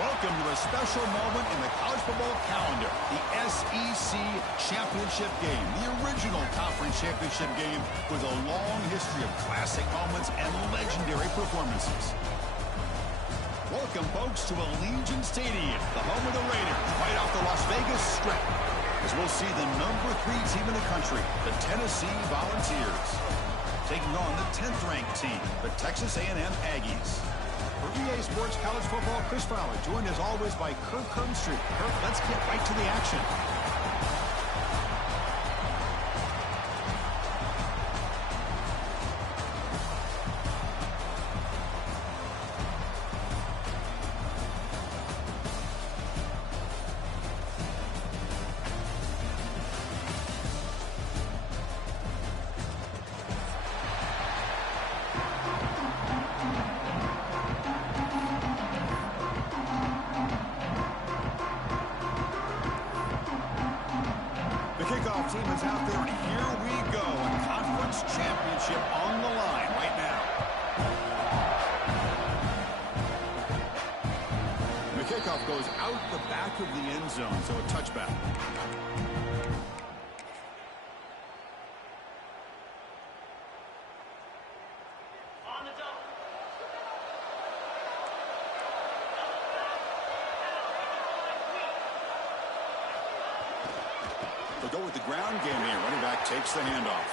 Welcome to a special moment in the college football calendar, the SEC Championship Game, the original conference championship game with a long history of classic moments and legendary performances. Welcome, folks, to Allegiant Stadium, the home of the Raiders, right off the Las Vegas Strip, as we'll see the number 3 team in the country, the Tennessee Volunteers, taking on the 10th-ranked team, the Texas A&M Aggies. For EA Sports College Football, Chris Fowler, joined as always by Kirk Herbstreit. Kirk, let's get right to the action. Kickoff team is out there, and here we go. A conference championship on the line right now. The kickoff goes out the back of the end zone, so a touchback. They'll go with the ground game here. Running back takes the handoff.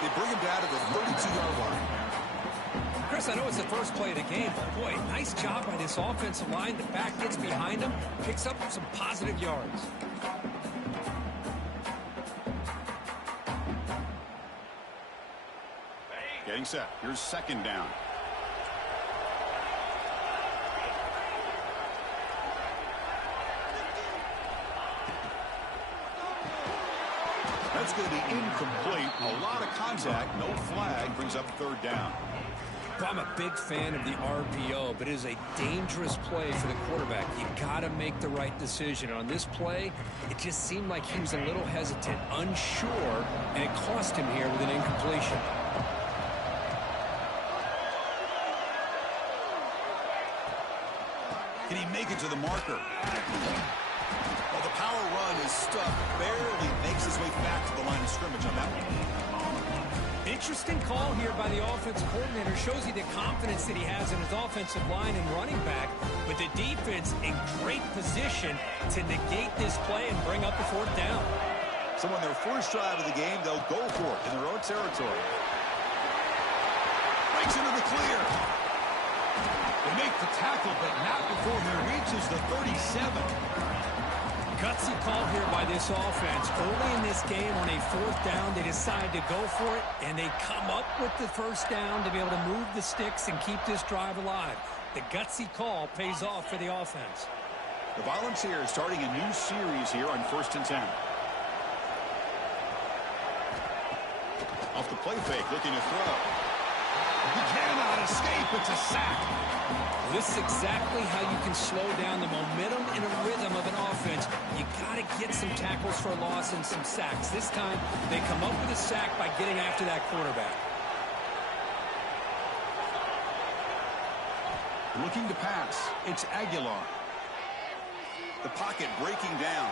They bring him down to the 32-yard line. Chris, I know it's the first play of the game, but boy, nice job by this offensive line. The back gets behind him, picks up some positive yards. Getting set. Here's second down. That's going to be incomplete. A lot of contact. No flag. Brings up third down. I'm a big fan of the RPO, but it is a dangerous play for the quarterback. You got to make the right decision. On this play, it just seemed like he was a little hesitant, unsure, and it cost him here with an incompletion. Can he make it to the marker? Well, the power run is stuck. Barely makes his way back to the line of scrimmage on that one. Interesting call here by the offensive coordinator. Shows you the confidence that he has in his offensive line and running back. But the defense in great position to negate this play and bring up a fourth down. So on their first drive of the game, they'll go for it in their own territory. Breaks into the clear. They make the tackle, but not before he reaches the 37. Gutsy call here by this offense. Early in this game on a fourth down, they decide to go for it, and they come up with the first down to be able to move the sticks and keep this drive alive. The gutsy call pays off for the offense. The Volunteers starting a new series here on 1st and 10. Off the play fake, looking to throw. He cannot escape. It's a sack. This is exactly how you can slow down the momentum and a rhythm of an offense. You got to get some tackles for loss and some sacks. This time, they come up with a sack by getting after that quarterback. Looking to pass. It's Aguilar. The pocket breaking down.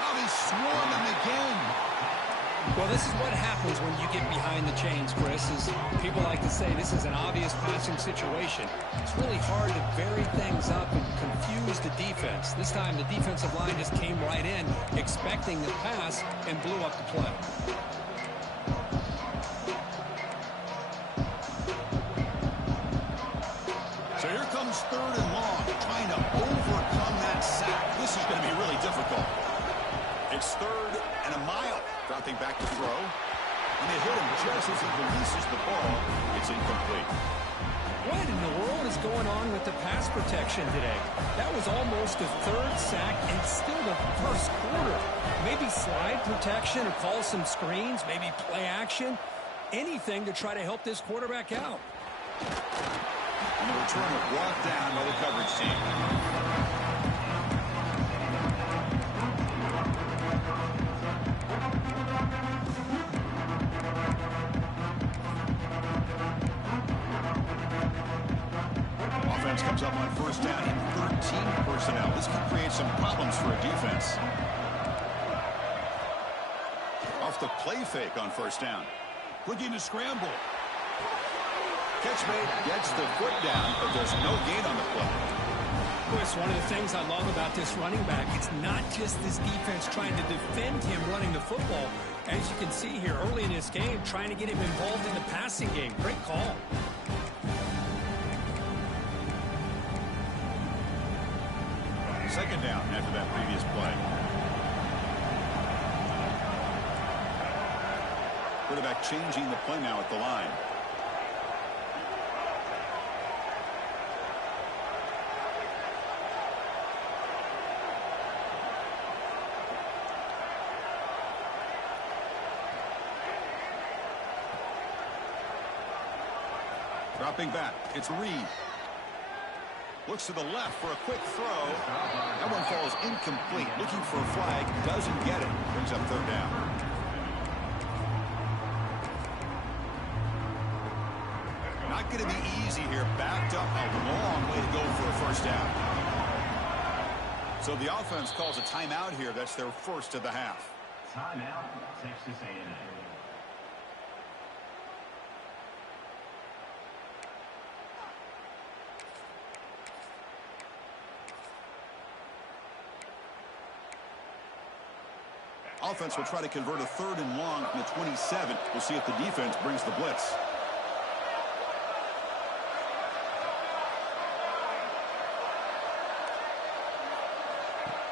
Oh, they swarm him again. Well, this is what happens when you get behind the chains, Chris. Is people like to say this is an obvious passing situation. It's really hard to vary things up and confuse the defense. This time, the defensive line just came right in, expecting the pass, and blew up the play. So here comes third and long, trying to overcome that sack. This is going to be really difficult. It's third and a mile. Dropping back to throw. And they hit him just as he releases the ball. It's incomplete. What in the world is going on with the pass protection today? That was almost a third sack and still the first quarter. Maybe slide protection or call some screens, maybe play action. Anything to try to help this quarterback out. And the return is brought down by the coverage team. offense comes up on first down in 13 personnel. This could create some problems for a defense. Off the play fake on first down. Looking to scramble. Catch made, gets the foot down, but there's no gain on the play. Chris, one of the things I love about this running back, it's not just this defense trying to defend him running the football. As you can see here early in this game, trying to get him involved in the passing game. Great call. Second down after that previous play. Quarterback changing the play now at the line. Dropping back, it's Reed. Looks to the left for a quick throw. That one falls incomplete. Looking for a flag, doesn't get it. Brings up third down. Not going to be easy here. Backed up a long way to go for a first down. So the offense calls a timeout here. That's their first of the half. Timeout, Texas A&M. Offense will try to convert a third and long from the 27. We'll see if the defense brings the blitz.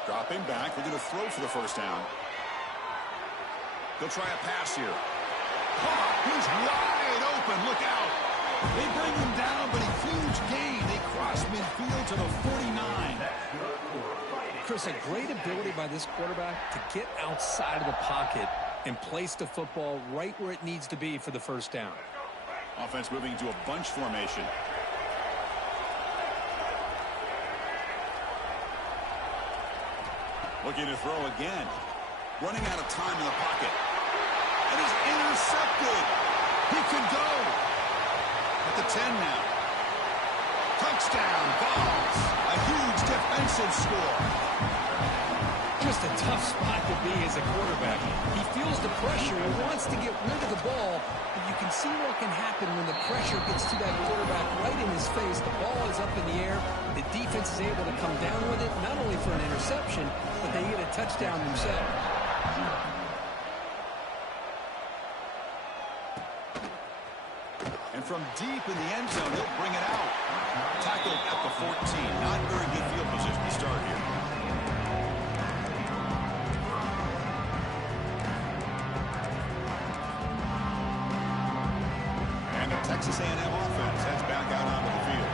Dropping back. They're going to throw for the first down. They'll try a pass here. He's wide open. Look out. They bring him down, but a huge gain. They cross midfield to the 49. Chris, a great ability by this quarterback to get outside of the pocket and place the football right where it needs to be for the first down. Offense moving into a bunch formation. Looking to throw again. Running out of time in the pocket. And he's intercepted. He could go. At the 10 now. Touchdown, Balls. A huge defensive score. Just a tough spot to be as a quarterback. He feels the pressure and wants to get rid of the ball. But you can see what can happen when the pressure gets to that quarterback right in his face. The ball is up in the air. The defense is able to come down with it, not only for an interception, but they get a touchdown themselves. And from deep in the end zone, he'll bring it out. Tackled at the 14. Not very good field position to start here. And the Texas A&M offense heads back out onto the field.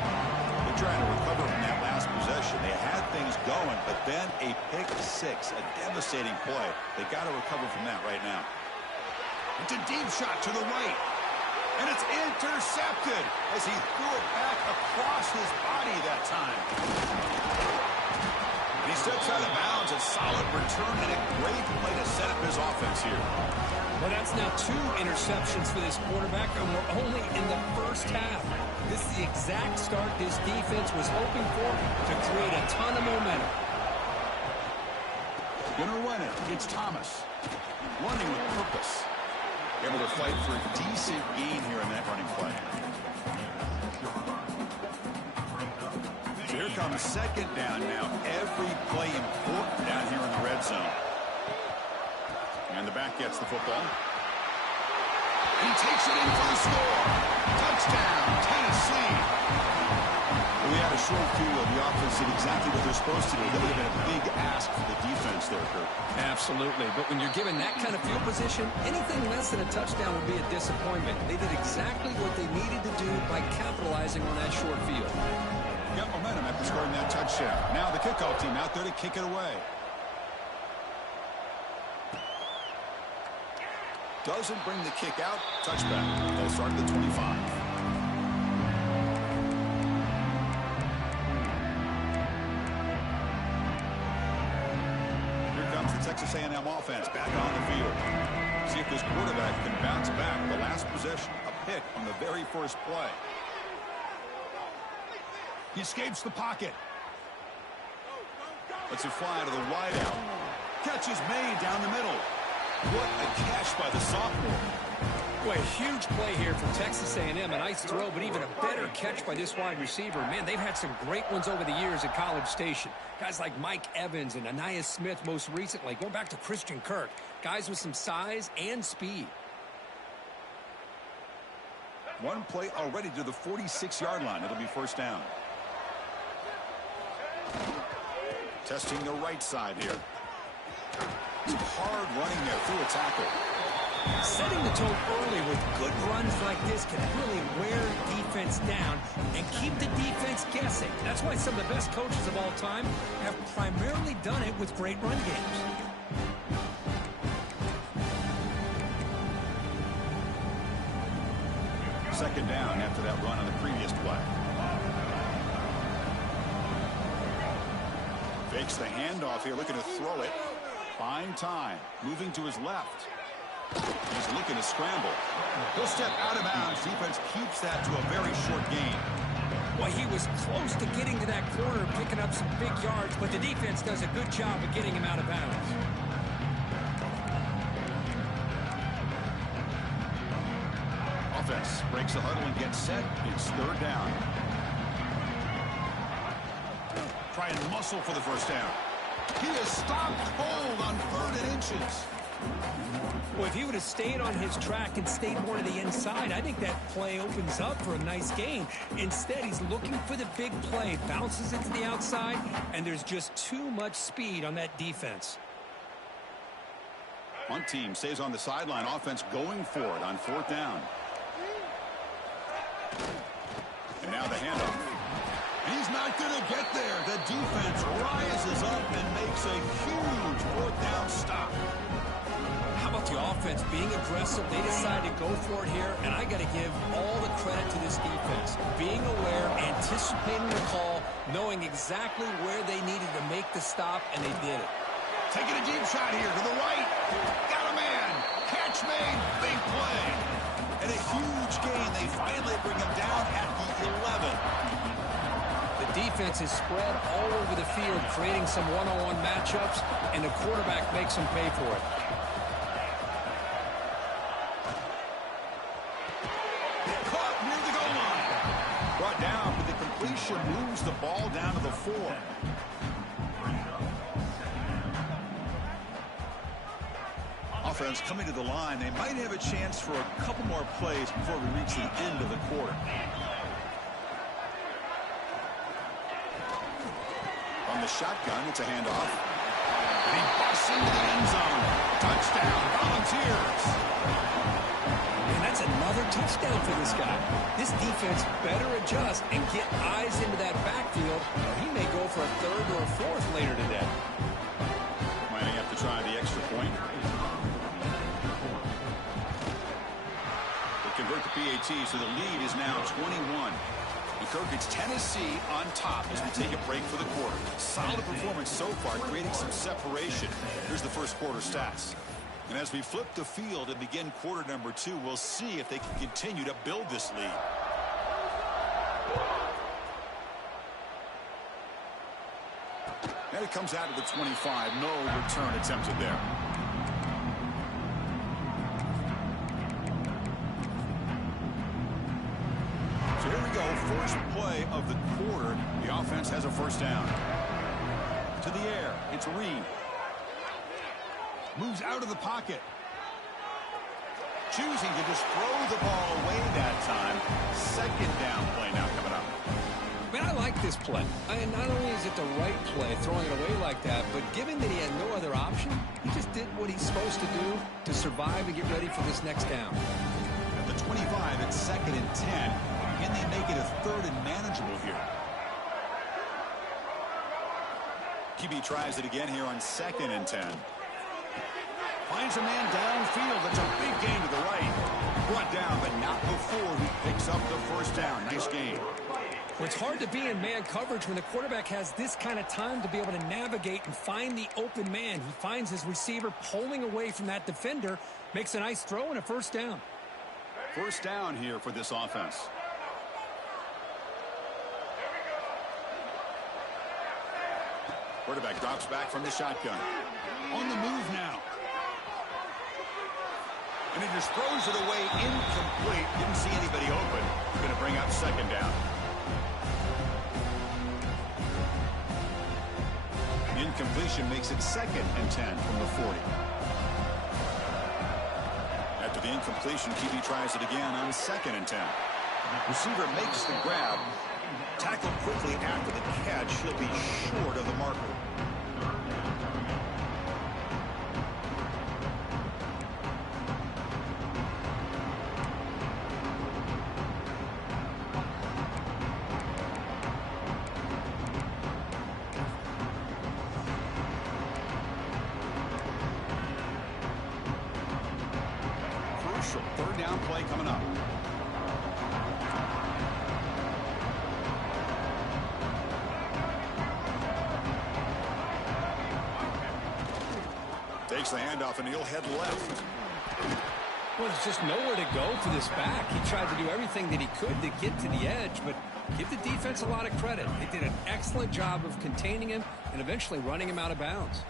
They're trying to recover from that last possession. They had things going, but then a pick six, a devastating play. They got to recover from that right now. It's a deep shot to the right. And it's intercepted as he threw it back across his body that time. He steps out of bounds. A solid return and a great play to set up his offense here. Well, that's now 2 interceptions for this quarterback, and we're only in the first half. This is the exact start this defense was hoping for to create a ton of momentum. Gonna run it. It's Thomas. Running with purpose. Able to fight for a decent gain here in that running play. So here comes second down now. Every play important down here in the red zone. And the back gets the football. He takes it in for the score. Touchdown, Tennessee. We had a short view of the offense did exactly what they're supposed to do. That would have been a big ask for the defense there, Kurt. Absolutely. But when you're given that kind of field position, anything less than a touchdown would be a disappointment. They did exactly what they needed to do by capitalizing on that short field. Got momentum after scoring that touchdown. Now the kickoff team out there to kick it away. Doesn't bring the kick out. Touchback. They'll start at the 25. Texas A&M offense back on the field. See if this quarterback can bounce back. The last possession, a pick on the very first play. He escapes the pocket. Lets it fly to the wideout. Catch is made down the middle. What a catch by the sophomore. Boy, a huge play here from Texas A&M. A nice throw, but even a better catch by this wide receiver. Man, they've had some great ones over the years at College Station. Guys like Mike Evans and Anais Smith most recently, going back to Christian Kirk. Guys with some size and speed. One play already to the 46-yard line. It'll be first down. Testing the right side here. Some hard running there through a tackle. Setting the tone early with good runs like this can really wear defense down and keep the defense guessing. That's why some of the best coaches of all time have primarily done it with great run games. Second down after that run on the previous play. Fakes the handoff here, looking to throw it. Buying time, moving to his left. He's looking to scramble. He'll step out of bounds. Defense keeps that to a very short gain. Well, he was close to getting to that corner, picking up some big yards, but the defense does a good job of getting him out of bounds. Offense breaks the huddle and gets set. It's third down. Try and muscle for the first down. He is stopped cold on 3rd and inches. Well, if he would have stayed on his track and stayed more to the inside, I think that play opens up for a nice gain. Instead, he's looking for the big play, bounces it to the outside, and there's just too much speed on that defense. One team stays on the sideline. Offense going for it on 4th down. And now the handoff. He's not going to get there. The defense rises up and makes a huge 4th down stop. How about the offense being aggressive? They decided to go for it here, and I got to give all the credit to this defense. Being aware, anticipating the call, knowing exactly where they needed to make the stop, and they did it. Taking a deep shot here to the right. Got a man. Catch made. Big play. And a huge gain. They finally bring him down at the 11. The defense is spread all over the field, creating some one-on-one matchups, and the quarterback makes them pay for it. Caught near the goal line. Brought down, but the completion moves the ball down to the 4. Offense coming to the line. They might have a chance for a couple more plays before we reach the end of the quarter. On the shotgun, it's a handoff. And he busts into the end zone. Touchdown, Volunteers. And that's another touchdown for this guy. This defense better adjust and get eyes into that backfield, or he may go for a 3rd or a 4th later today. Might have to try the extra point. They convert the PAT, so the lead is now 21. Kirk, it's Tennessee on top as we take a break for the quarter. Solid performance so far, creating some separation. Here's the first quarter stats. And as we flip the field and begin quarter number 2, we'll see if they can continue to build this lead. And it comes out of the 25. No return attempted there. So here we go, first play of the quarter. The offense has a first down. To the air, it's Reed. Moves out of the pocket. Choosing to just throw the ball away that time. Second down play now coming up. Man, I like this play. And not only is it the right play, throwing it away like that, but given that he had no other option, he just did what he's supposed to do to survive and get ready for this next down. At the 25, it's 2nd and 10. Can they make it a 3rd and manageable here? QB tries it again here on 2nd and 10. Finds a man downfield. That's a big gain to the right. Brought down, but not before he picks up the first down. Nice gain. Well, it's hard to be in man coverage when the quarterback has this kind of time to be able to navigate and find the open man. He finds his receiver pulling away from that defender, makes a nice throw and a first down. First down here for this offense. Quarterback drops back from the shotgun. On the move now. And he just throws it away incomplete. Didn't see anybody open. Going to bring up second down. Incompletion makes it 2nd and 10 from the 40. After the incompletion, QB tries it again on 2nd and 10. Receiver makes the grab. Tackled quickly after the catch. He'll be short of the marker. Crucial 3rd down play coming up. Takes the handoff, and he'll head left. Well, there's just nowhere to go for this back. He tried to do everything that he could to get to the edge, but give the defense a lot of credit. They did an excellent job of containing him and eventually running him out of bounds.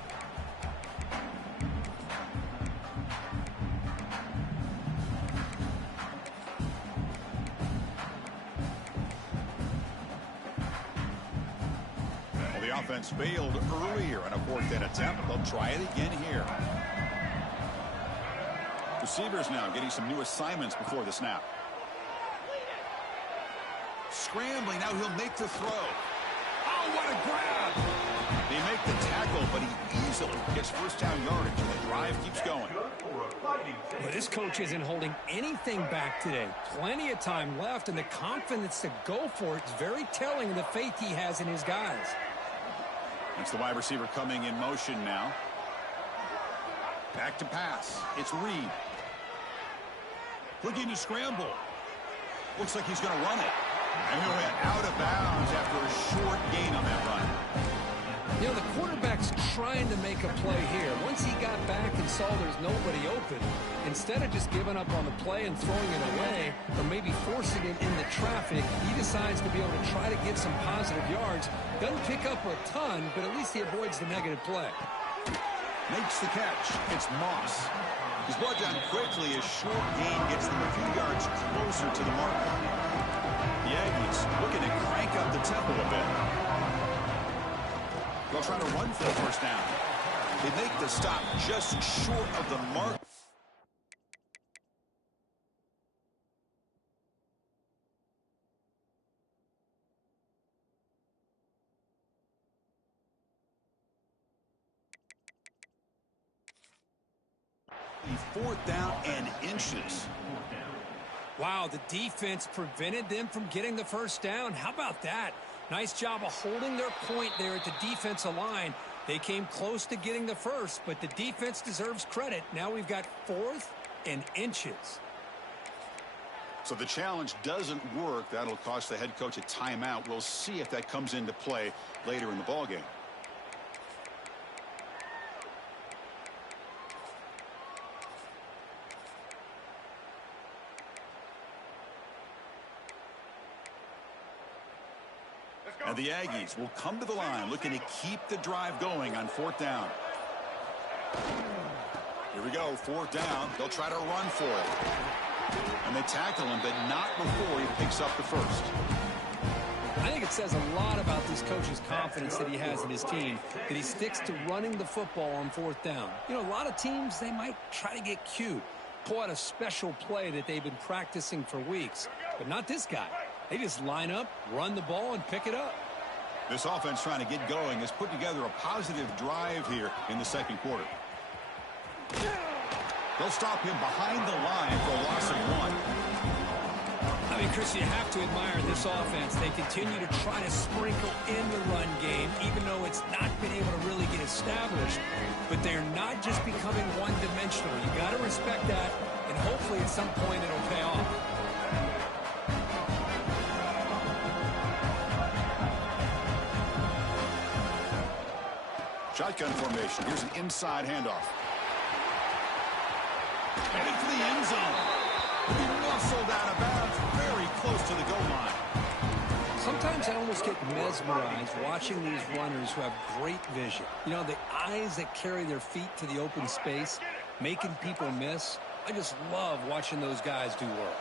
Offense failed earlier on a 4th down attempt. They'll try it again here. Receivers now getting some new assignments before the snap. Scrambling, now he'll make the throw. Oh, what a grab! They make the tackle, but he easily gets 1st down yardage, and the drive keeps going. Well, this coach isn't holding anything back today. Plenty of time left, and the confidence to go for it is very telling of the faith he has in his guys. It's the wide receiver coming in motion now. Back to pass. It's Reed. Looking to scramble. Looks like he's going to run it. And he went out of bounds after a short gain on that run. You know, the quarterback's trying to make a play here. Once he got back and saw there's nobody open, instead of just giving up on the play and throwing it away or maybe forcing it into traffic, he decides to be able to try to get some positive yards. Doesn't pick up a ton, but at least he avoids the negative play. Makes the catch. It's Moss. He's brought down quickly. A short gain gets them a few yards closer to the mark. The Aggies looking to crank up the tempo a bit. They'll try to run for the 1st down. They make the stop just short of the mark. The 4th down and inches. Wow, the defense prevented them from getting the 1st down. How about that? Nice job of holding their point there at the defensive line. They came close to getting the 1st, but the defense deserves credit. Now we've got 4th and inches. So the challenge doesn't work. That'll cost the head coach a timeout. We'll see if that comes into play later in the ballgame. And the Aggies will come to the line looking to keep the drive going on 4th down. Here we go, 4th down. They'll try to run for it. And they tackle him, but not before he picks up the 1st. I think it says a lot about this coach's confidence that he has in his team, that he sticks to running the football on 4th down. You know, a lot of teams, they might try to get cute, pull out a special play that they've been practicing for weeks. But not this guy. They just line up, run the ball, and pick it up. This offense trying to get going has put together a positive drive here in the 2nd quarter. They'll stop him behind the line for a loss of 1. I mean, Chris, you have to admire this offense. They continue to try to sprinkle in the run game, even though it's not been able to really get established. But they're not just becoming one-dimensional. You got to respect that, and hopefully at some point it'll pay off. Shotgun formation. Here's an inside handoff. Headed for the end zone. He muscled out of bounds very close to the goal line. Sometimes I almost get mesmerized watching these runners who have great vision. You know, the eyes that carry their feet to the open space, making people miss. I just love watching those guys do work.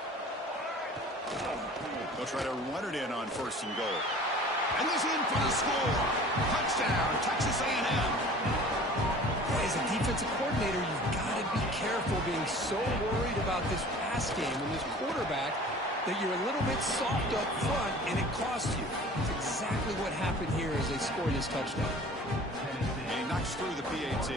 They'll try to run it in on 1st and goal. And he's in for the score. Touchdown, Texas A&M. As a defensive coordinator, you've got to be careful being so worried about this pass game and this quarterback that you're a little bit soft up front and it costs you. It's exactly what happened here as they scored this touchdown. And he knocks through the PAT.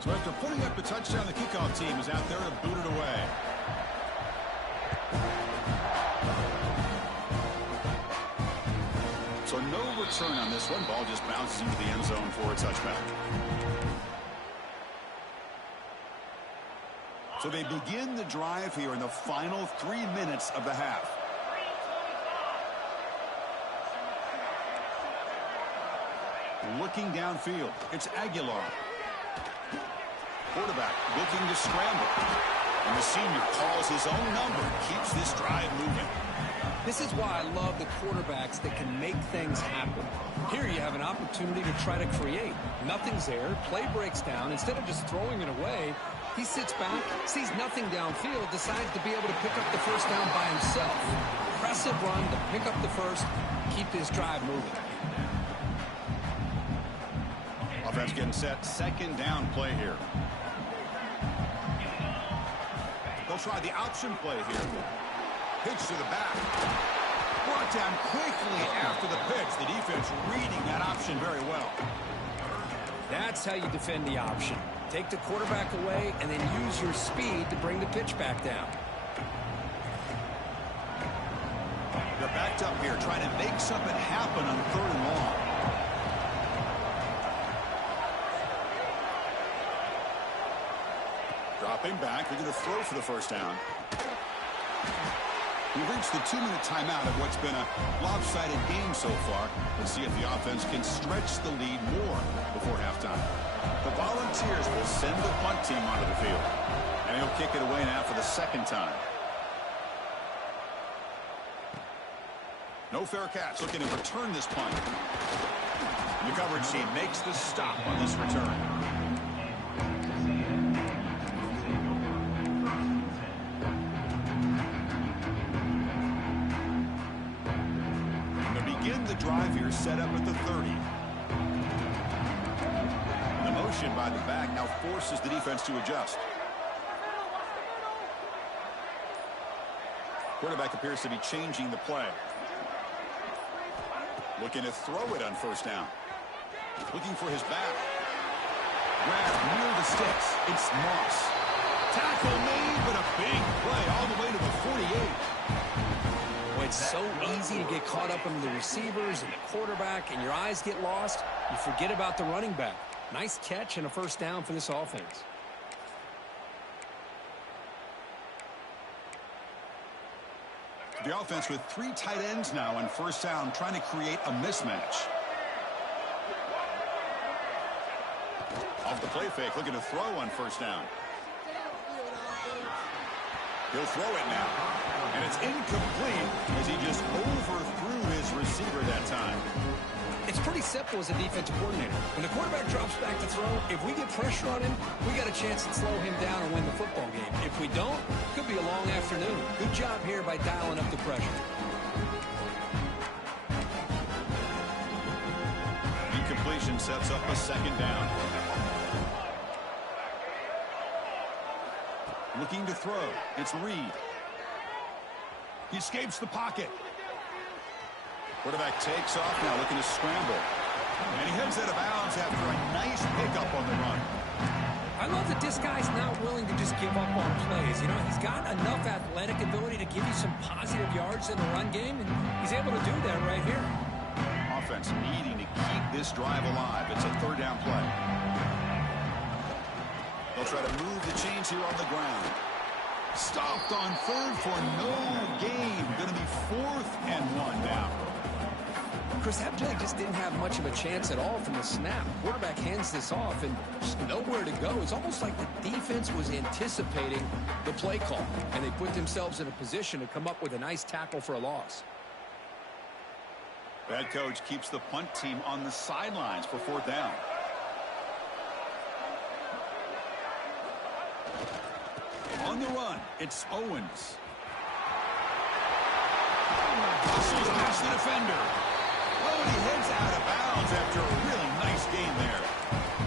So after putting up the touchdown, the kickoff team is out there to boot it away. So no return on this one. Ball just bounces into the end zone for a touchback. So they begin the drive here in the final 3 minutes of the half. Looking downfield, it's Aguilar. Quarterback looking to scramble. And the senior calls his own number, keeps this drive moving. This is why I love the quarterbacks that can make things happen. Here you have an opportunity to try to create. Nothing's there. Play breaks down. Instead of just throwing it away, he sits back, sees nothing downfield, decides to be able to pick up the first down by himself. Impressive run to pick up the first, keep this drive moving. Offense getting set. 2nd down play here. They'll try the option play here. Pitch to the back. Brought down quickly after the pitch. The defense reading that option very well. That's how you defend the option. Take the quarterback away and then use your speed to bring the pitch back down. They're backed up here trying to make something happen on 3rd and long. Dropping back. They're going to throw for the first down. We've reached the 2-minute timeout of what's been a lopsided game so far. Let's see if the offense can stretch the lead more before halftime. The Volunteers will send the punt team onto the field. And he'll kick it away now for the 2nd time. No fair catch. Looking to return this punt. And the coverage team makes the stop on this return. The drive here set up at the 30. The motion by the back now forces the defense to adjust. Quarterback appears to be changing the play. Looking to throw it on 1st down. Looking for his back. Grabbed near the sticks. It's Moss. Tackle made, but a big play all the way to the 48. It's so easy to get caught up in the receivers and the quarterback, and your eyes get lost. You forget about the running back. Nice catch and a 1st down for this offense. The offense with 3 tight ends now on 1st down, trying to create a mismatch. Off the play fake, looking to throw on 1st down. He'll throw it now. And it's incomplete as he just overthrew his receiver that time. It's pretty simple as a defensive coordinator. When the quarterback drops back to throw, if we get pressure on him, we got a chance to slow him down and win the football game. If we don't, it could be a long afternoon. Good job here by dialing up the pressure. Incompletion sets up a 2nd down. Looking to throw. It's Reed. He escapes the pocket. Quarterback takes off now, looking to scramble. And he heads out of bounds after a nice pickup on the run. I love that this guy's not willing to just give up on plays. You know, he's got enough athletic ability to give you some positive yards in the run game, and he's able to do that right here. Offense needing to keep this drive alive. It's a 3rd down play. They'll try to move the chains here on the ground. Stopped on 3rd for no gain. Going to be 4th and 1 now. Chris, that play just didn't have much of a chance at all from the snap. Quarterback hands this off and just nowhere to go. It's almost like the defense was anticipating the play call, and they put themselves in a position to come up with a nice tackle for a loss. Head coach keeps the punt team on the sidelines for 4th down. On the run, it's Owens. Hustles past the defender. Oh, and he heads out of bounds after a really nice game there.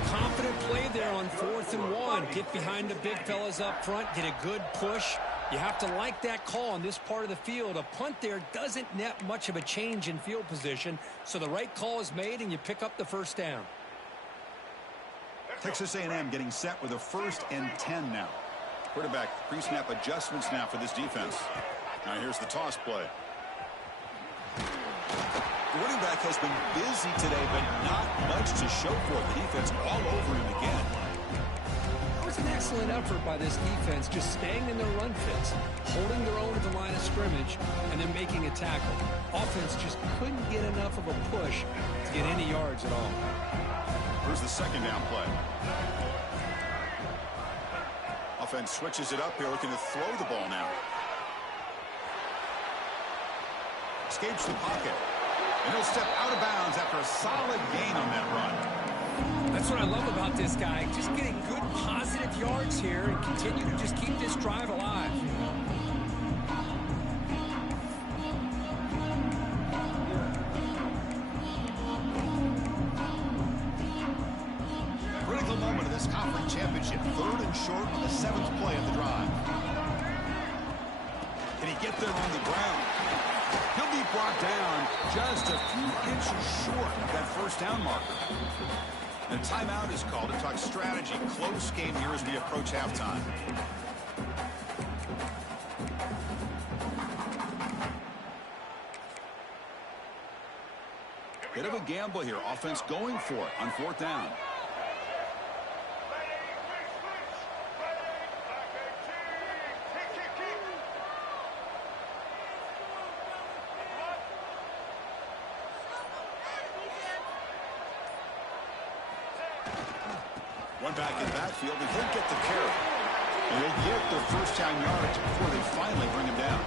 Confident play there on 4th and 1. Get behind the big fellas up front. Get a good push. You have to like that call on this part of the field. A punt there doesn't net much of a change in field position, so the right call is made and you pick up the 1st down. Texas A&M getting set with a 1st and 10 now. Quarterback pre-snap adjustments now for this defense. Now here's the toss play. The running back has been busy today, but not much to show for it. The defense all over him again. It was an excellent effort by this defense, just staying in their run fits, holding their own at the line of scrimmage, and then making a tackle. Offense just couldn't get enough of a push to get any yards at all. Here's the 2nd down play. Offense switches it up here, looking to throw the ball now. Escapes the pocket. And he'll step out of bounds after a solid gain on that run. That's what I love about this guy. Just getting good positive yards here and continue to just keep this drive alive. Critical moment of this conference championship. 3rd and short on the 7th play of the drive. Can he get there on the ground? He'll be brought down just a few inches short of that 1st down marker. The timeout is called to talk strategy. Close game here as we approach halftime. Bit of a gamble here. Offense going for it on 4th down. One back in backfield, and he'll get the carry. And he'll get the 1st down yardage before they finally bring him down.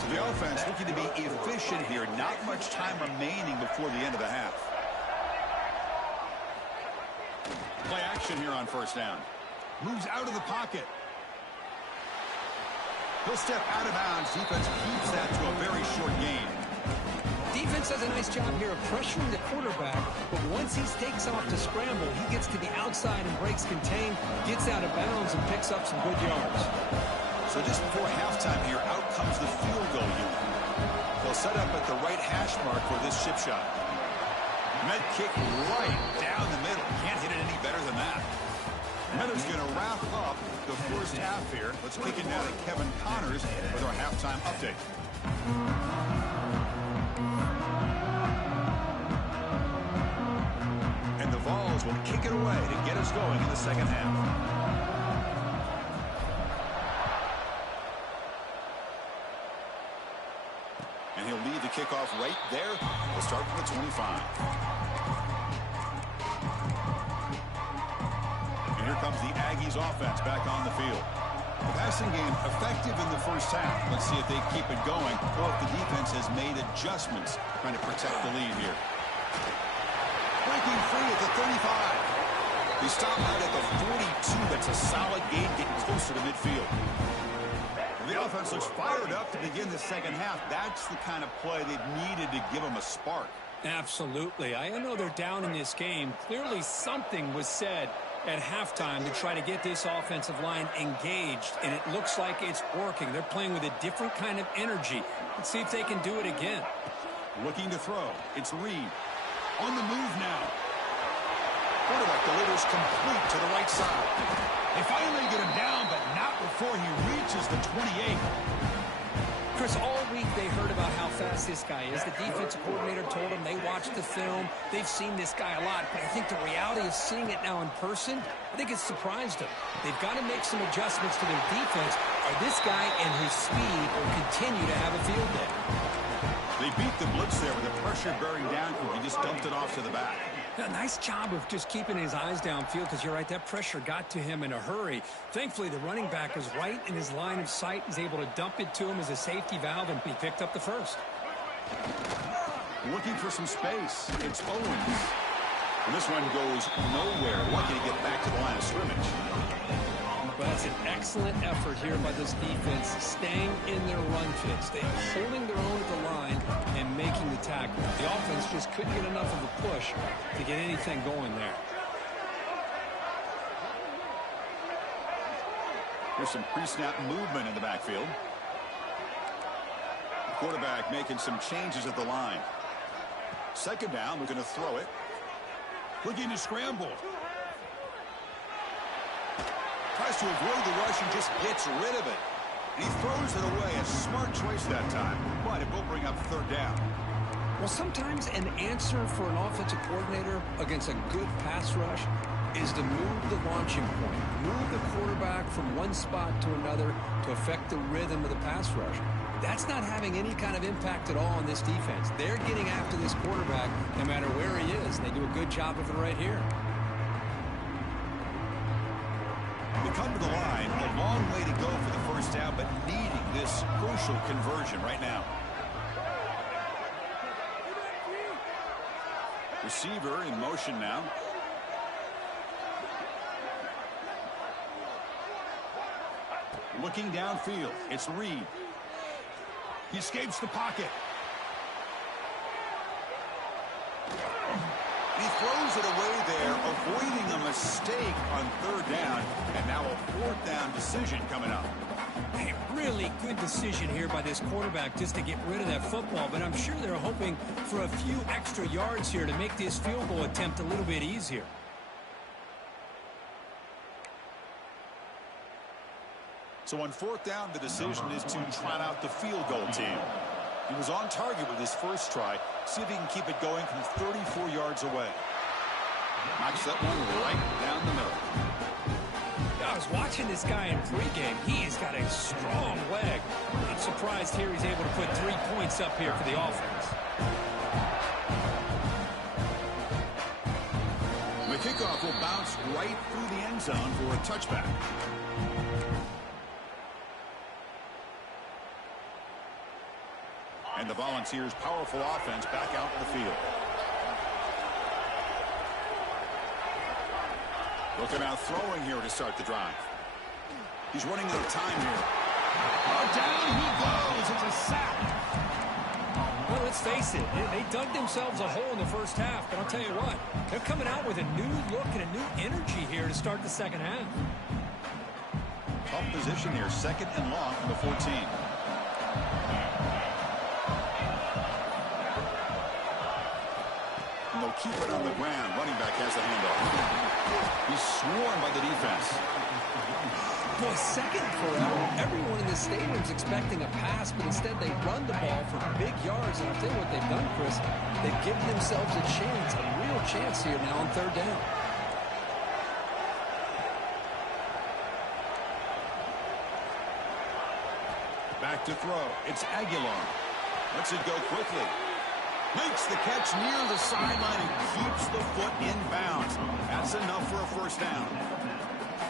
So the offense looking to be efficient here. Not much time remaining before the end of the half. Play action here on 1st down. Moves out of the pocket. He'll step out of bounds. Defense keeps that to a very short gain. Defense does a nice job here of pressuring the quarterback, but once he takes off to scramble, he gets to the outside and breaks contain, gets out of bounds, and picks up some good yards. So just before halftime here, out comes the field goal unit. They'll set up at the right hash mark for this chip shot. Med kick right down the middle. Can't hit it any better than that. Medler's going to wrap up the 1st half here. Let's kick it now to Kevin Connors with our halftime update. And the Vols will kick it away to get us going in the 2nd half. And he'll lead the kickoff right there. We'll start from the 25. And here comes the Aggies offense back on the field. The passing game effective in the 1st half. Let's see if they keep it going or if the defense has made adjustments trying to protect the lead here. Breaking free at the 35. He stopped out at the 42. That's a solid gain, getting closer to midfield. The offense looks fired up to begin the 2nd half. That's the kind of play they've needed to give them a spark. Absolutely. I know they're down in this game. Clearly something was said at halftime to try to get this offensive line engaged, and it looks like it's working. They're playing with a different kind of energy. Let's see if they can do it again. Looking to throw. It's Reed. On the move now. Quarterback delivers complete to the right side. They finally get him down, but not before he reaches the 28. Chris, all week they heard about how fast this guy is. The defensive coordinator told them they watched the film. They've seen this guy a lot, but I think the reality of seeing it now in person, I think it's surprised them. They've got to make some adjustments to their defense, or this guy and his speed will continue to have a field day. The They beat the blitz there with the pressure bearing down. He just dumped it off to the back. Yeah, nice job of just keeping his eyes downfield, because you're right, that pressure got to him in a hurry. Thankfully, the running back was right in his line of sight. He's able to dump it to him as a safety valve, and he picked up the first. Looking for some space. It's Owens. And this one goes nowhere. Lucky to get back to the line of scrimmage. But that's an excellent effort here by this defense, staying in their run fit, holding their own at the line and making the tackle. The offense just couldn't get enough of a push to get anything going there. There's some pre-snap movement in the backfield. The quarterback making some changes at the line. Second down, looking to throw it. Looking to scramble. Tries to avoid the rush and just gets rid of it. And he throws it away. A smart choice that time. But it will bring up third down. Well, sometimes an answer for an offensive coordinator against a good pass rush is to move the launching point. Move the quarterback from one spot to another to affect the rhythm of the pass rush. That's not having any kind of impact at all on this defense. They're getting after this quarterback no matter where he is. And they do a good job of it right here. They come to the line, a long way to go for the first down, but needing this crucial conversion right now. Receiver in motion now. Looking downfield, it's Reed. He escapes the pocket. He throws it away there, avoiding a mistake on third down, and now a fourth down decision coming up. A really good decision here by this quarterback just to get rid of that football, but I'm sure they're hoping for a few extra yards here to make this field goal attempt a little bit easier. So on fourth down, the decision is to trot out the field goal team. He was on target with his first try. See if he can keep it going from 34 yards away. Knocks that one right down the middle. I was watching this guy in pregame. He's got a strong leg. I'm surprised here he's able to put 3 points up here for the offense. The kickoff will bounce right through the end zone for a touchback. And the Volunteers' powerful offense back out in the field. Looking out throwing here to start the drive. He's running out of time here. Oh, down he goes. It's a sack. Well, let's face it. They dug themselves a hole in the first half. But I'll tell you what, they're coming out with a new look and a new energy here to start the second half. Tough position here. Second and long from the 14. And they'll keep it on the ground. Running back has the handoff. He's swarmed by the defense. Boy, second forever. Everyone in the stadium's expecting a pass, but instead they run the ball for big yards. And I'll tell you what they've done, Chris. They've given themselves a chance, a real chance here now on third down. Back to throw. It's Aguilar. Lets it go quickly. Makes the catch near the sideline and keeps the foot in bounds. That's enough for a first down.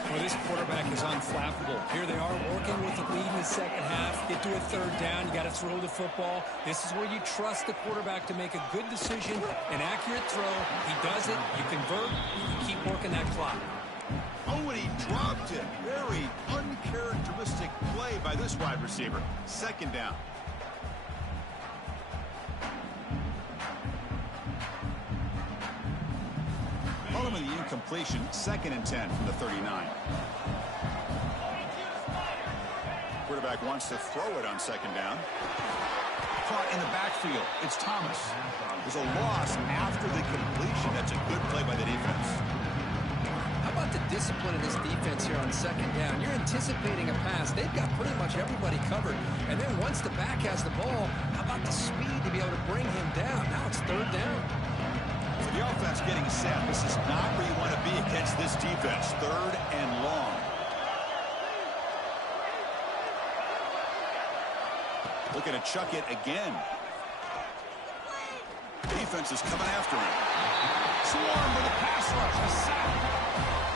Well, this quarterback is unflappable. Here they are working with the lead in the second half. Get to a third down. You got to throw the football. This is where you trust the quarterback to make a good decision, an accurate throw. He does it. You convert. You keep working that clock. Oh, and he dropped it. Very uncharacteristic play by this wide receiver. Second down. Following the incompletion, 2nd and 10 from the 39. Quarterback wants to throw it on second down. Caught in the backfield. It's Thomas. There's a loss after the completion. That's a good play by the defense. How about the discipline of this defense here on second down? You're anticipating a pass. They've got pretty much everybody covered. And then once the back has the ball, how about the speed to be able to bring him down? Now it's third down. So the offense getting set. This is not where you want to be against this defense. Third and long. Looking to chuck it again. defense is coming after him. Swarm with a pass rush, a sack.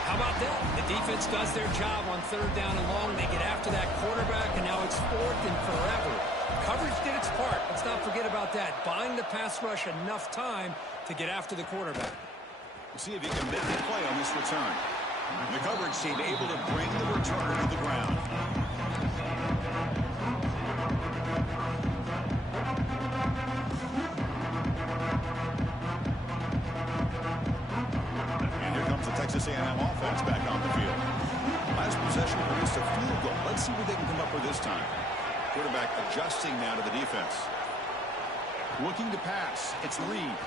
How about that? The defense does their job on third down and long. They get after that quarterback, and now it's fourth and forever. Coverage did its part. Let's not forget about that. Buying the pass rush enough time to get after the quarterback. We'll see if he can make a play on this return. The coverage team able to bring the returner to the ground. And here comes the Texas A&M offense back on the field. Last possession produced a field goal. Let's see what they can come up with this time. Quarterback adjusting now to the defense. Looking to pass. It's Reed.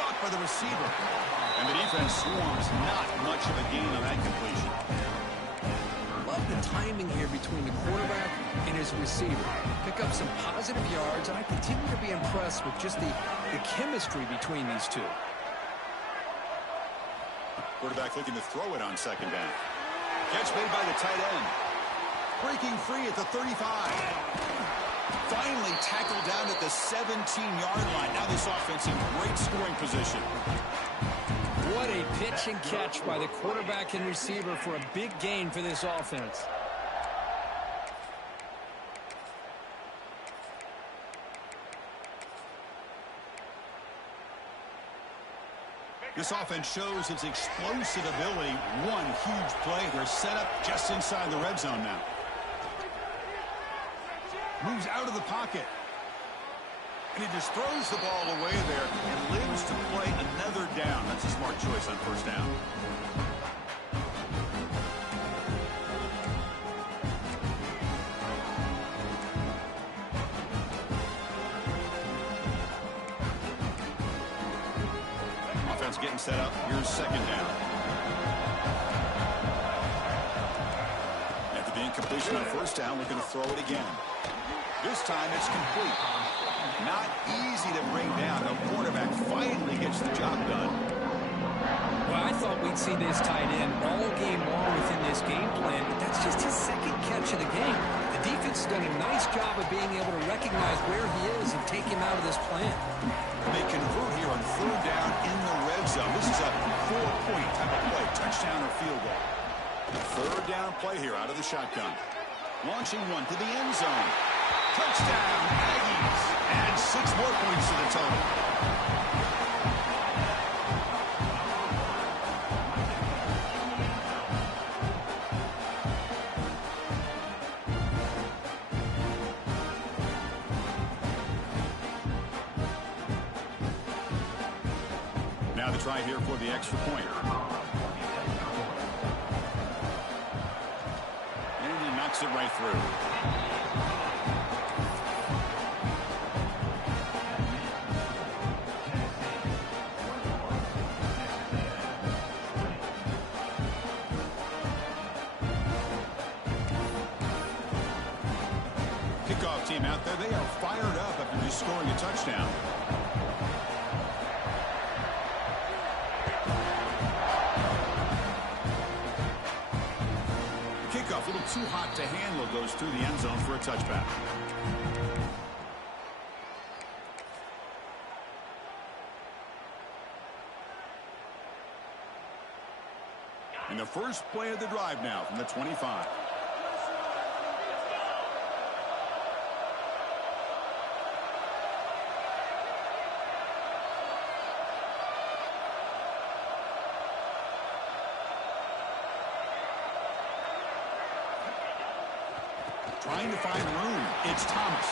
Caught by the receiver. And the defense swarms. Not much of a gain on that completion. Love the timing here between the quarterback and his receiver. Pick up some positive yards, and I continue to be impressed with just the chemistry between these two. Quarterback looking to throw it on second down. Catch made by the tight end. Breaking free at the 35. Finally tackled down at the 17-yard line. Now this offense in great scoring position. What a pitch and catch by the quarterback and receiver for a big gain for this offense. This offense shows its explosive ability. One huge play. They're set up just inside the red zone now. Moves out of the pocket. And he just throws the ball away there and lives to play another down. That's a smart choice on first down. Offense getting set up. Here's second down. After the incompletion on first down, looking to throw it again. This time it's complete. Not easy to bring down. The quarterback finally gets the job done. Well, I thought we'd see this tight end all game long within this game plan, but that's just his second catch of the game. The defense has done a nice job of being able to recognize where he is and take him out of this plan. They convert here on third down in the red zone. This is a 4-point type of play, touchdown or field goal. Third down play here out of the shotgun. Launching one to the end zone. Touchdown, Aggies. And 6 more points to the total. Now the try here for the extra point. And he knocks it right through. Kickoff team out there, they are fired up after just scoring a touchdown. Kickoff, a little too hot to handle, goes through the end zone for a touchback. And the first play of the drive now from the 25. Trying to find room. It's Thomas.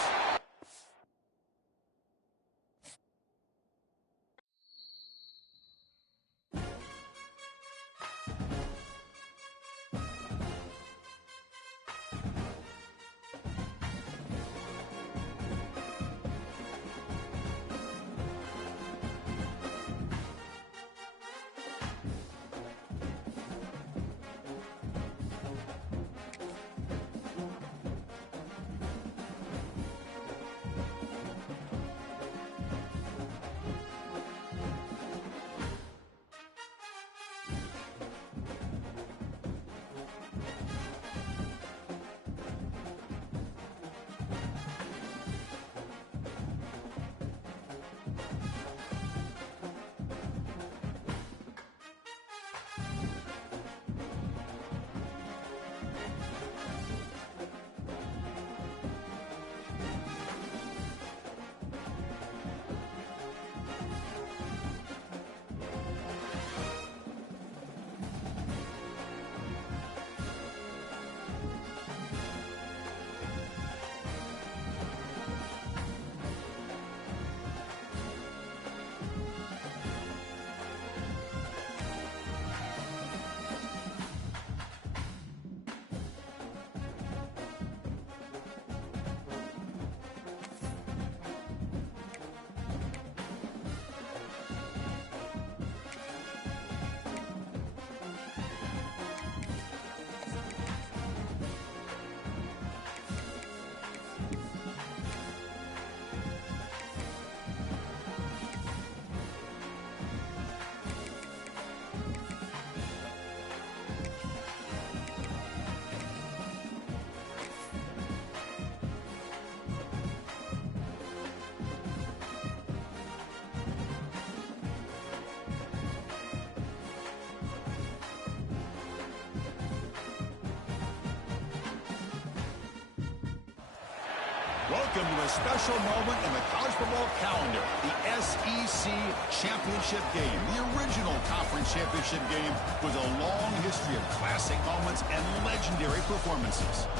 Welcome to a special moment in the college football calendar, the SEC Championship game, the original conference championship game with a long history of classic moments and legendary performances.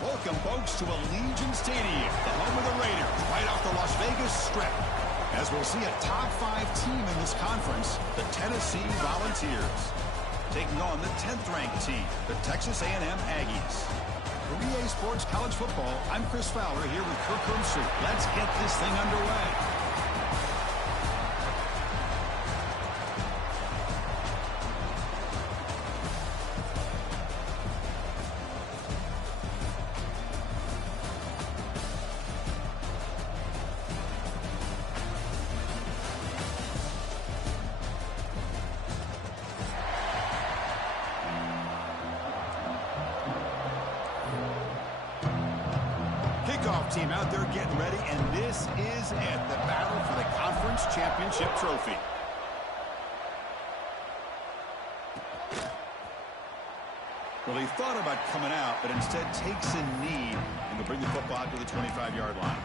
Welcome, folks, to Allegiant Stadium, the home of the Raiders, right off the Las Vegas Strip. As we'll see a top 5 team in this conference, the Tennessee Volunteers, taking on the 10th-ranked team, the Texas A&M Aggies. For EA Sports College Football, I'm Chris Fowler here with Kirk Herbstreit. Let's get this thing underway. Kickoff team out there getting ready, and this is it, the battle for the conference championship trophy. Well, he thought about coming out, but instead takes a knee and will bring the football out to the 25-yard line.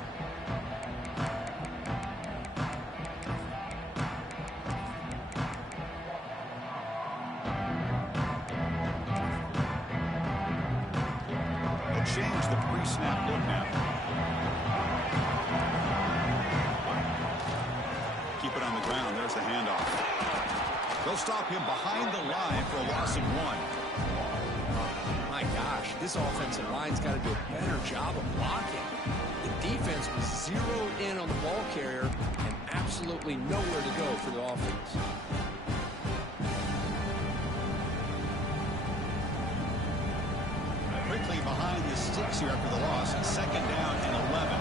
Change the pre-snap look now. Keep it on the ground. There's the handoff. They'll stop him behind the line for a loss of 1. My gosh, this offensive line's got to do a better job of blocking. The defense was zeroed in on the ball carrier and absolutely nowhere to go for the offense. Quickly behind the sticks here after the loss. Second down and 11.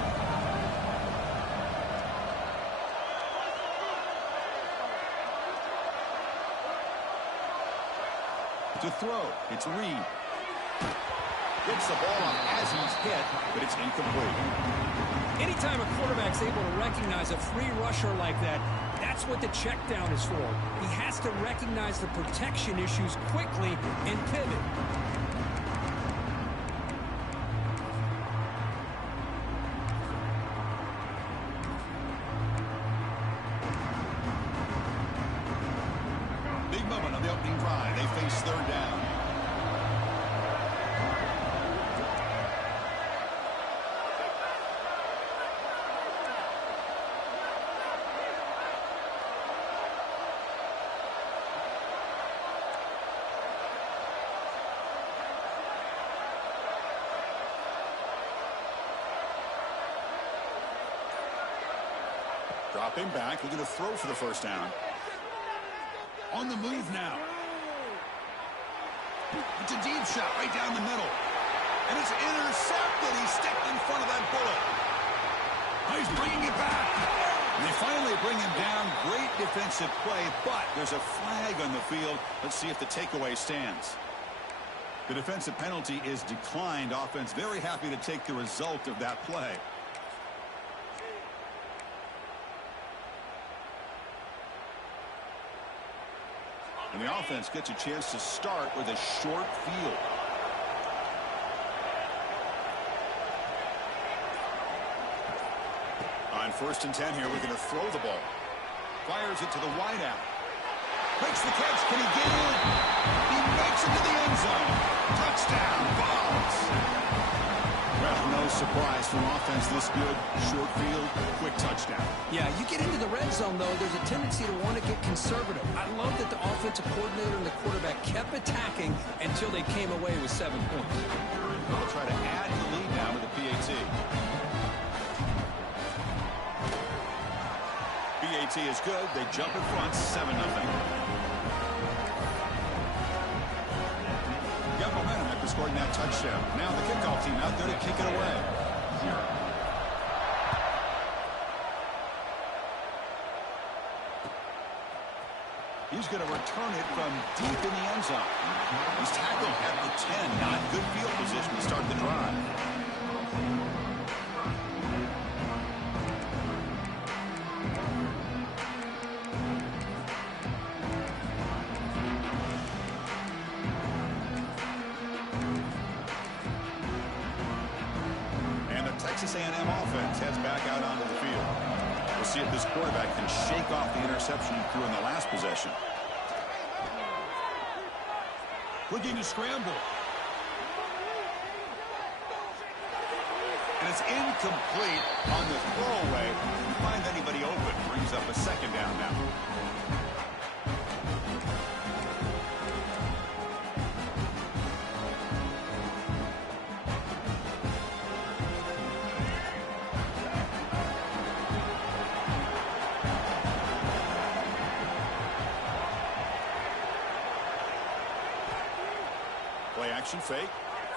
To throw, it's Reed. Gets the ball off as he's hit, but it's incomplete. Anytime a quarterback's able to recognize a free rusher like that, that's what the check down is for. He has to recognize the protection issues quickly and pivot. They face third down. Drop him back. We're going to throw for the first down. On the move now. It's a deep shot right down the middle. And it's intercepted. He's stepped in front of that bullet. Oh, he's bringing it back. And they finally bring him down. Great defensive play, but there's a flag on the field. Let's see if the takeaway stands. The defensive penalty is declined. Offense very happy to take the result of that play. And the offense gets a chance to start with a short field. On 1st and 10 here, we're going to throw the ball. Fires it to the wideout. Makes the catch. Can he get in? He makes it to the end zone. Touchdown, Vols. Well, no surprise from offense this good. Short field, quick touchdown. Yeah, you get into the red zone, though, there's a tendency to want to get conservative. I love that the offensive coordinator and the quarterback kept attacking until they came away with 7 points. They'll try to add the lead now to the PAT. PAT is good. They jump in front, 7-0. Got momentum after scoring that touchdown. Now the kickoff team out there to kick it away. He's going to return it from deep in the end zone. He's tackled at the 10. Not good field position to start the drive. Texas A&M offense heads back out onto the field. We'll see if this quarterback can shake off the interception he threw in the last possession. Looking to scramble. And it's incomplete on the throwaway. Didn't find anybody open. Brings up a second down now. Play action fake.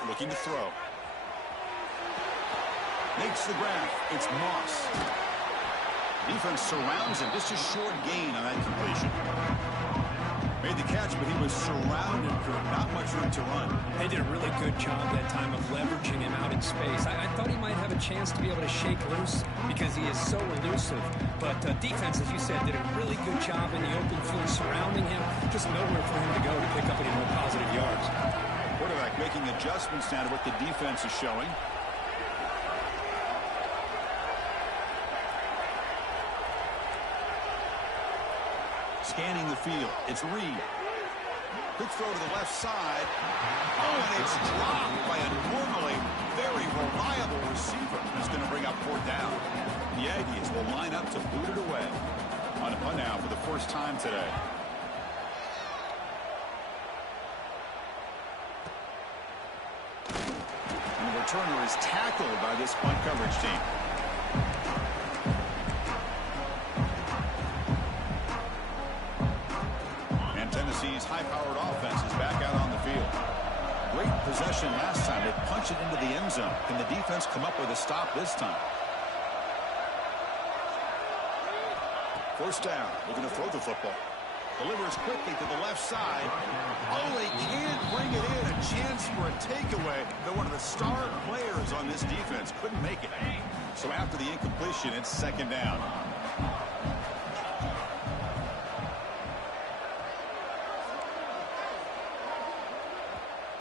Looking to throw. Makes the grab. It's Moss. Defense surrounds him. Just a short gain on that completion. Made the catch, but he was surrounded for not much room to run. They did a really good job that time of leveraging him out in space. I thought he might have a chance to be able to shake loose because he is so elusive. But defense, as you said, did a really good job in the open field surrounding him. Just nowhere for him to go to pick up any more positive yards. Quarterback making adjustments now to what the defense is showing. Scanning the field. It's Reed. Quick throw to the left side. Oh, and it's dropped by a normally very reliable receiver. That's going to bring up fourth down. The Aggies will line up to boot it away. On a punt now for the first time today. And the returner is tackled by this punt coverage team. Tennessee's high-powered offense is back out on the field. Great possession last time. They punch it into the end zone. Can the defense come up with a stop this time? First down. Looking to throw the football. Delivers quickly to the left side. Oh, they can't bring it in. A chance for a takeaway. But one of the star players on this defense couldn't make it. So after the incompletion, it's second down.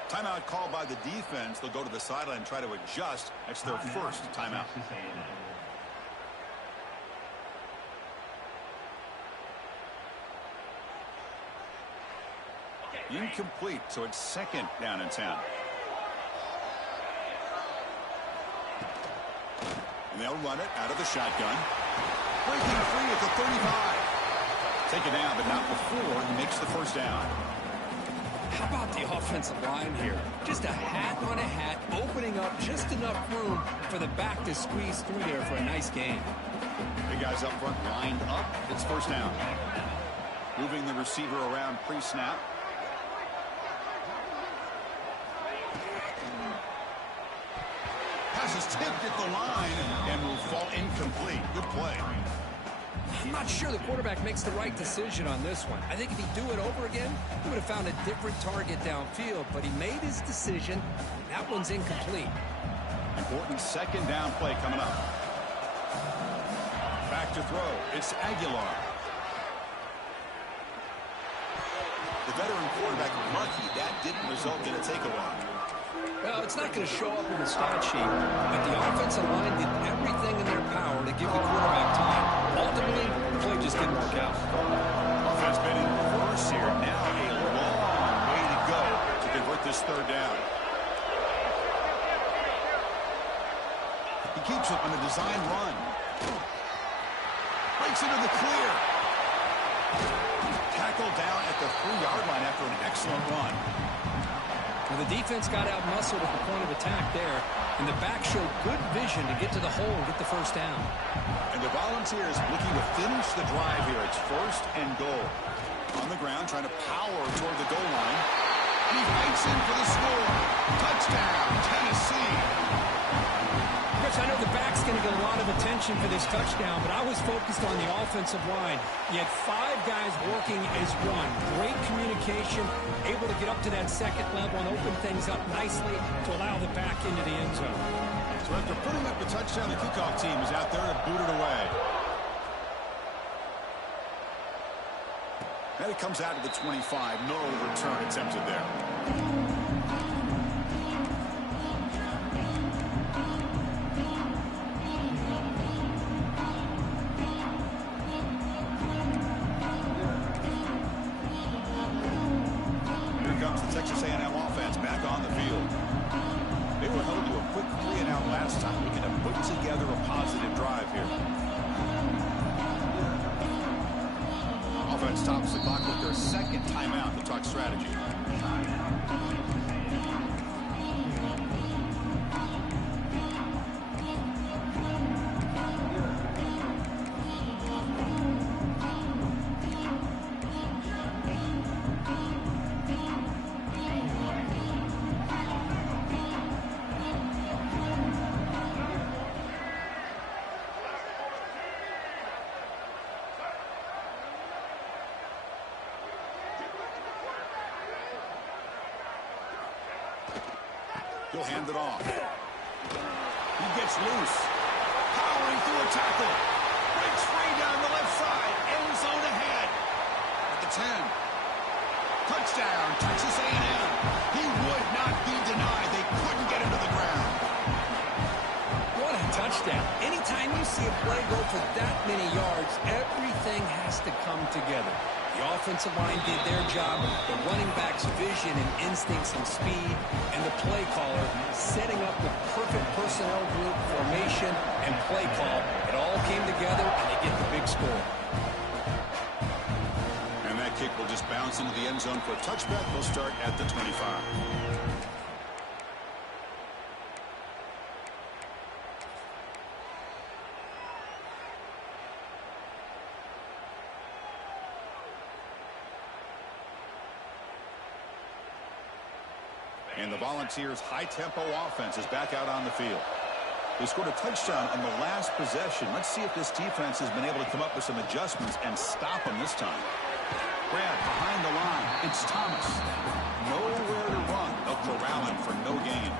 Timeout called by the defense. They'll go to the sideline and try to adjust. That's their first timeout. Incomplete, so it's second down and 10. And they'll run it out of the shotgun. Breaking free at the 35. Take it down, but not before he makes the first down. How about the offensive line here? Just a hat on a hat, opening up just enough room for the back to squeeze through there for a nice gain. Big guys up front lined up. It's first down. Moving the receiver around pre-snap. Pass is tipped at the line and will fall incomplete. Good play. I'm not sure the quarterback makes the right decision on this one. I think if he'd do it over again, he would have found a different target downfield, but he made his decision. That one's incomplete. Important second down play coming up. Back to throw. It's Aguilar. The veteran quarterback lucky that didn't result in a takeaway. Well, it's not going to show up in the stat sheet, but the offensive line did everything in their power to give the quarterback time. Ultimately, the play just didn't work out. Offense been in reverse here. Now a long way to go to convert this third down. He keeps it on the design run. Breaks into the clear. Tackled down at the 3-yard line after an excellent run. Well, the defense got out muscled at the point of attack there, and the back showed good vision to get to the hole and get the first down. And the Volunteers looking to finish the drive here. It's first and goal. On the ground, trying to power toward the goal line. And he fights in for the score. Touchdown, Tennessee. Chris, I know the back's going to get a lot of attention for this touchdown, but I was focused on the offensive line. You had 5 guys working as one. Great communication, able to get up to that second level and open things up nicely to allow the back into the end zone. So after putting up the touchdown, the kickoff team is out there to boot it away. And it comes out to the 25. No return attempted there. Texas A&M offense back on the field. They were held to a quick 3-and-out last time, looking to put together a positive drive here. Offense stops the clock with their second timeout to talk strategy. He'll hand it off. He gets loose. Powering through a tackle. Breaks free down the left side. End zone ahead. At the 10. Touchdown, Texas A&M. He would not be denied. They couldn't get him to the ground. What a touchdown. Anytime you see a play go for that many yards, everything has to come together. The offensive line did their job, the running back's vision and instincts and speed, and the play caller setting up the perfect personnel group, formation, and play call. It all came together, and they get the big score. And that kick will just bounce into the end zone for a touchback. They'll start at the 25. And the Volunteers' high-tempo offense is back out on the field. They scored a touchdown on the last possession. Let's see if this defense has been able to come up with some adjustments and stop them this time. Grab behind the line. It's Thomas. Nowhere to run. They'll corral him for no gain.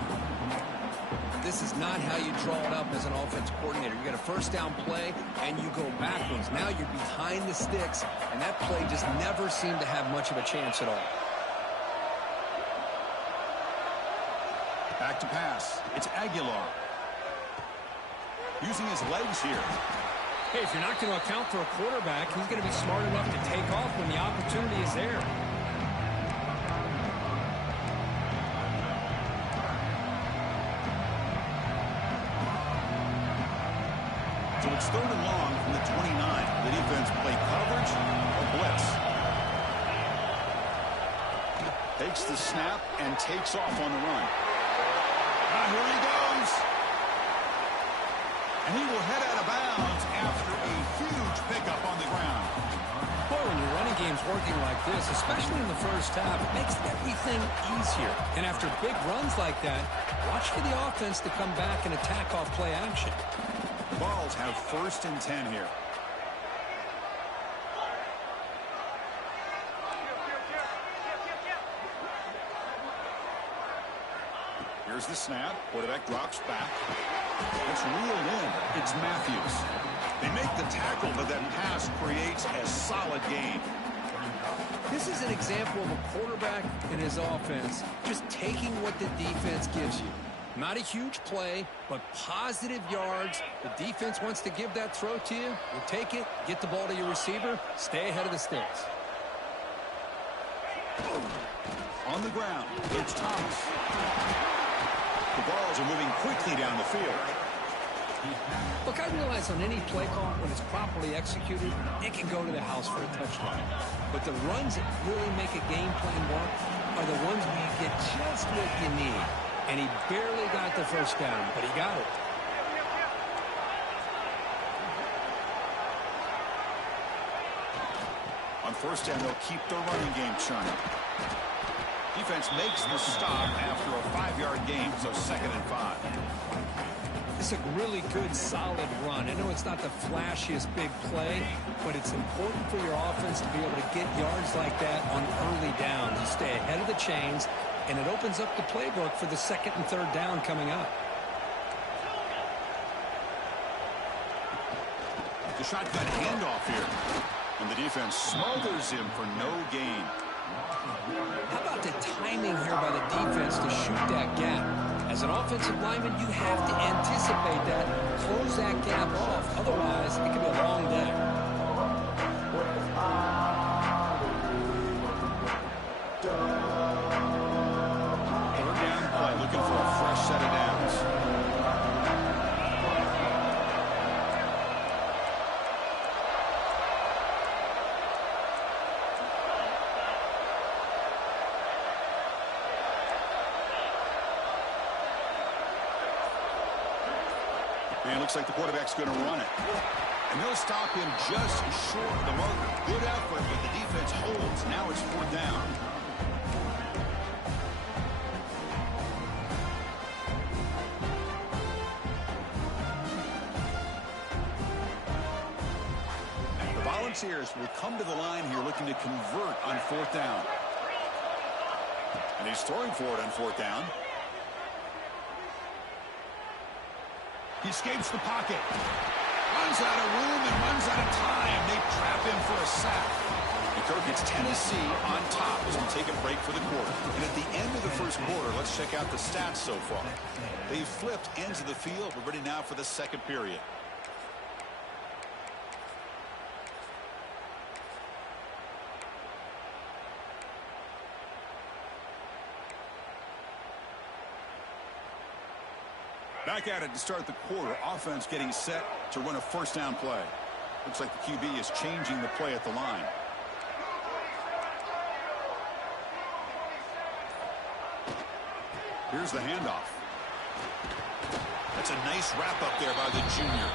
This is not how you draw it up as an offense coordinator. You get a first down play, and you go backwards. Now you're behind the sticks, and that play just never seemed to have much of a chance at all. Back to pass. It's Aguilar. Using his legs here. Hey, if you're not going to account for a quarterback, he's going to be smart enough to take off when the opportunity is there. So it's 3rd and long from the 29. The defense play coverage or blitz. Takes the snap and takes off on the run. Here he goes. And he will head out of bounds after a huge pickup on the ground. Boy, when your running game's working like this, especially in the first half, it makes everything easier. And after big runs like that, watch for the offense to come back and attack off play action. The Vols have 1st and 10 here. Here's the snap. Quarterback drops back. It's reeled in. It's Matthews. They make the tackle, but that pass creates a solid gain. This is an example of a quarterback and his offense just taking what the defense gives you. Not a huge play, but positive yards. The defense wants to give that throw to you. You take it, get the ball to your receiver, stay ahead of the sticks. On the ground, it's Thomas. The Vols are moving quickly down the field. Look, I realize on any play call, when it's properly executed, it can go to the house for a touchdown. But the runs that really make a game plan work are the ones where you get just what you need. And he barely got the first down, but he got it. On 1st down, they'll keep the running game churning. Defense makes the stop after a 5-yard gain, so 2nd and 5. It's a really good, solid run. I know it's not the flashiest big play, but it's important for your offense to be able to get yards like that on early downs. You stay ahead of the chains, and it opens up the playbook for the 2nd and 3rd down coming up. The shotgun handoff here. And the defense smothers him for no gain. How about the timing here by the defense to shoot that gap? As an offensive lineman, you have to anticipate that, close that gap off. Otherwise, it could be a long day. And it looks like the quarterback's going to run it. And they'll stop him just short of the marker. Good effort, but the defense holds. Now it's 4th down. The Volunteers will come to the line here looking to convert on 4th down. And he's throwing for it on 4th down. He escapes the pocket. Runs out of room and runs out of time. They trap him for a sack. And Kirk, it's Tennessee on top as we take a break for the quarter. And at the end of the first quarter, let's check out the stats so far. They've flipped ends of the field. We're ready now for the second period. Back at it to start the quarter. Offense getting set to run a 1st down play. Looks like the QB is changing the play at the line. Here's the handoff. That's a nice wrap up there by the junior.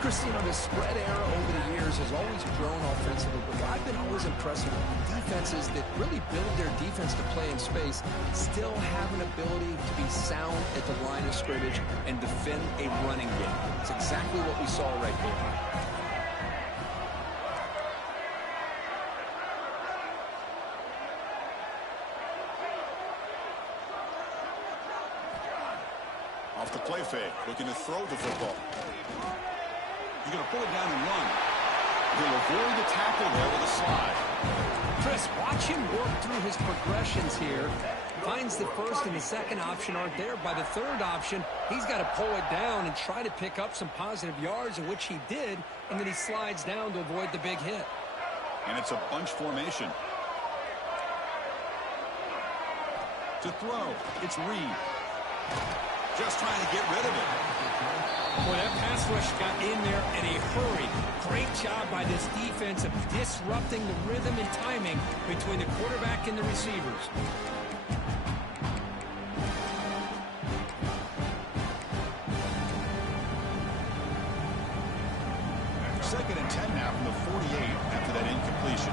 Chris, you know, the spread era over the years has always grown offensively, but what I've been always impressed with defenses that really build their defense to play in space still have an ability to be sound at the line of scrimmage and defend a running game. It's exactly what we saw right there. Off the play fake, looking to throw the football. He's going to pull it down and run. He'll avoid the tackle there with a slide. Chris, watch him work through his progressions here. Finds the first and the second option aren't there. By the third option, he's got to pull it down and try to pick up some positive yards, in which he did, and then he slides down to avoid the big hit. And it's a bunch formation. To throw, it's Reed. Just trying to get rid of it. Boy, that pass rush got in there in a hurry. Great job by this defense of disrupting the rhythm and timing between the quarterback and the receivers. Second and 10 now from the 48 after that incompletion.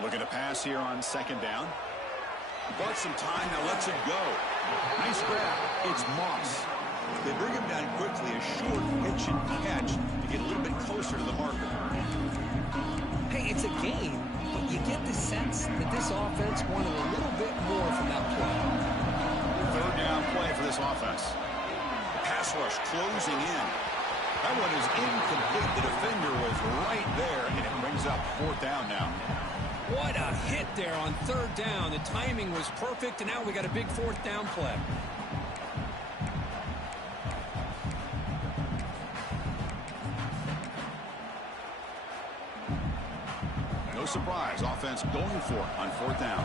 Looking to pass here on 2nd down. Bought some time, now lets it go. Nice grab. It's Moss. They bring him down quickly, a short pitch and catch to get a little bit closer to the marker. Hey, it's a game, but you get the sense that this offense wanted a little bit more from that play. 3rd down play for this offense. Pass rush closing in. That one is incomplete. The defender was right there, and it brings up 4th down now. What a hit there on 3rd down. The timing was perfect, and now we got a big 4th down play. No surprise, offense going for it on 4th down.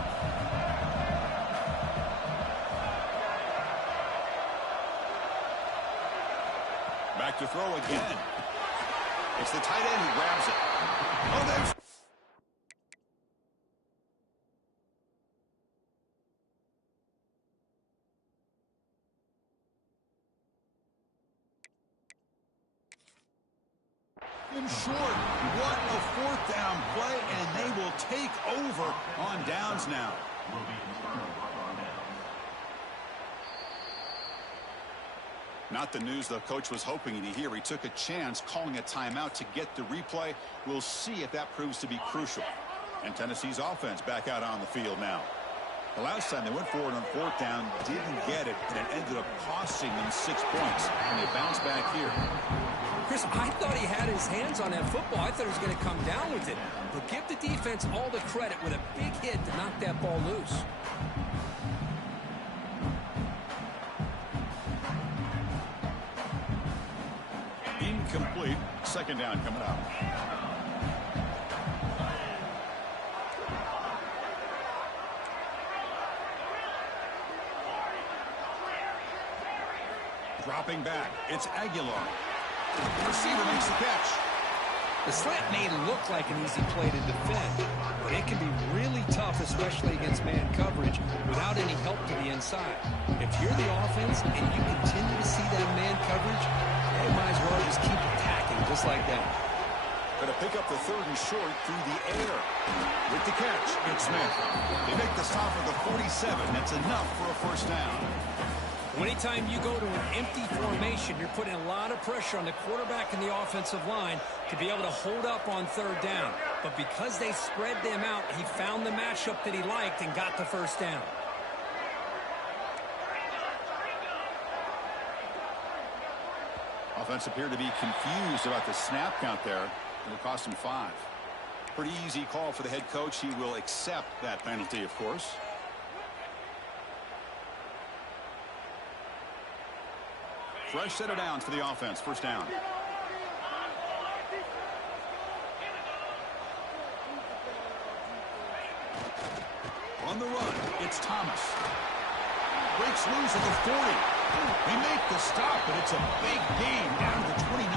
Back to throw again. It's the tight end who grabs it. Oh, there's... short. What a 4th down play, and they will take over on downs now. Not the news the coach was hoping to hear. He took a chance calling a timeout to get the replay. We'll see if that proves to be crucial. And Tennessee's offense back out on the field now. The last time they went forward on 4th down, didn't get it, and it ended up costing them 6 points. And they bounce back here. Chris, I thought he had his hands on that football. I thought he was going to come down with it. But give the defense all the credit with a big hit to knock that ball loose. Incomplete. 2nd down coming up. Dropping back. It's Aguilar. The receiver makes the catch. The slant may look like an easy play to defend, but it can be really tough, especially against man coverage, without any help to the inside. If you're the offense and you continue to see that man coverage, you might as well just keep attacking just like that. Going to pick up the 3rd and short through the air. With the catch, it's Smith. They make the stop at the 47. That's enough for a first down. Anytime you go to an empty formation, you're putting a lot of pressure on the quarterback and the offensive line to be able to hold up on 3rd down. But because they spread them out, he found the matchup that he liked and got the first down. Offense appeared to be confused about the snap count there. It'll cost him 5. Pretty easy call for the head coach. He will accept that penalty, of course. Fresh set of downs for the offense. First down. On the run, it's Thomas. Breaks loose at the 40. They make the stop, but it's a big gain down to the 29.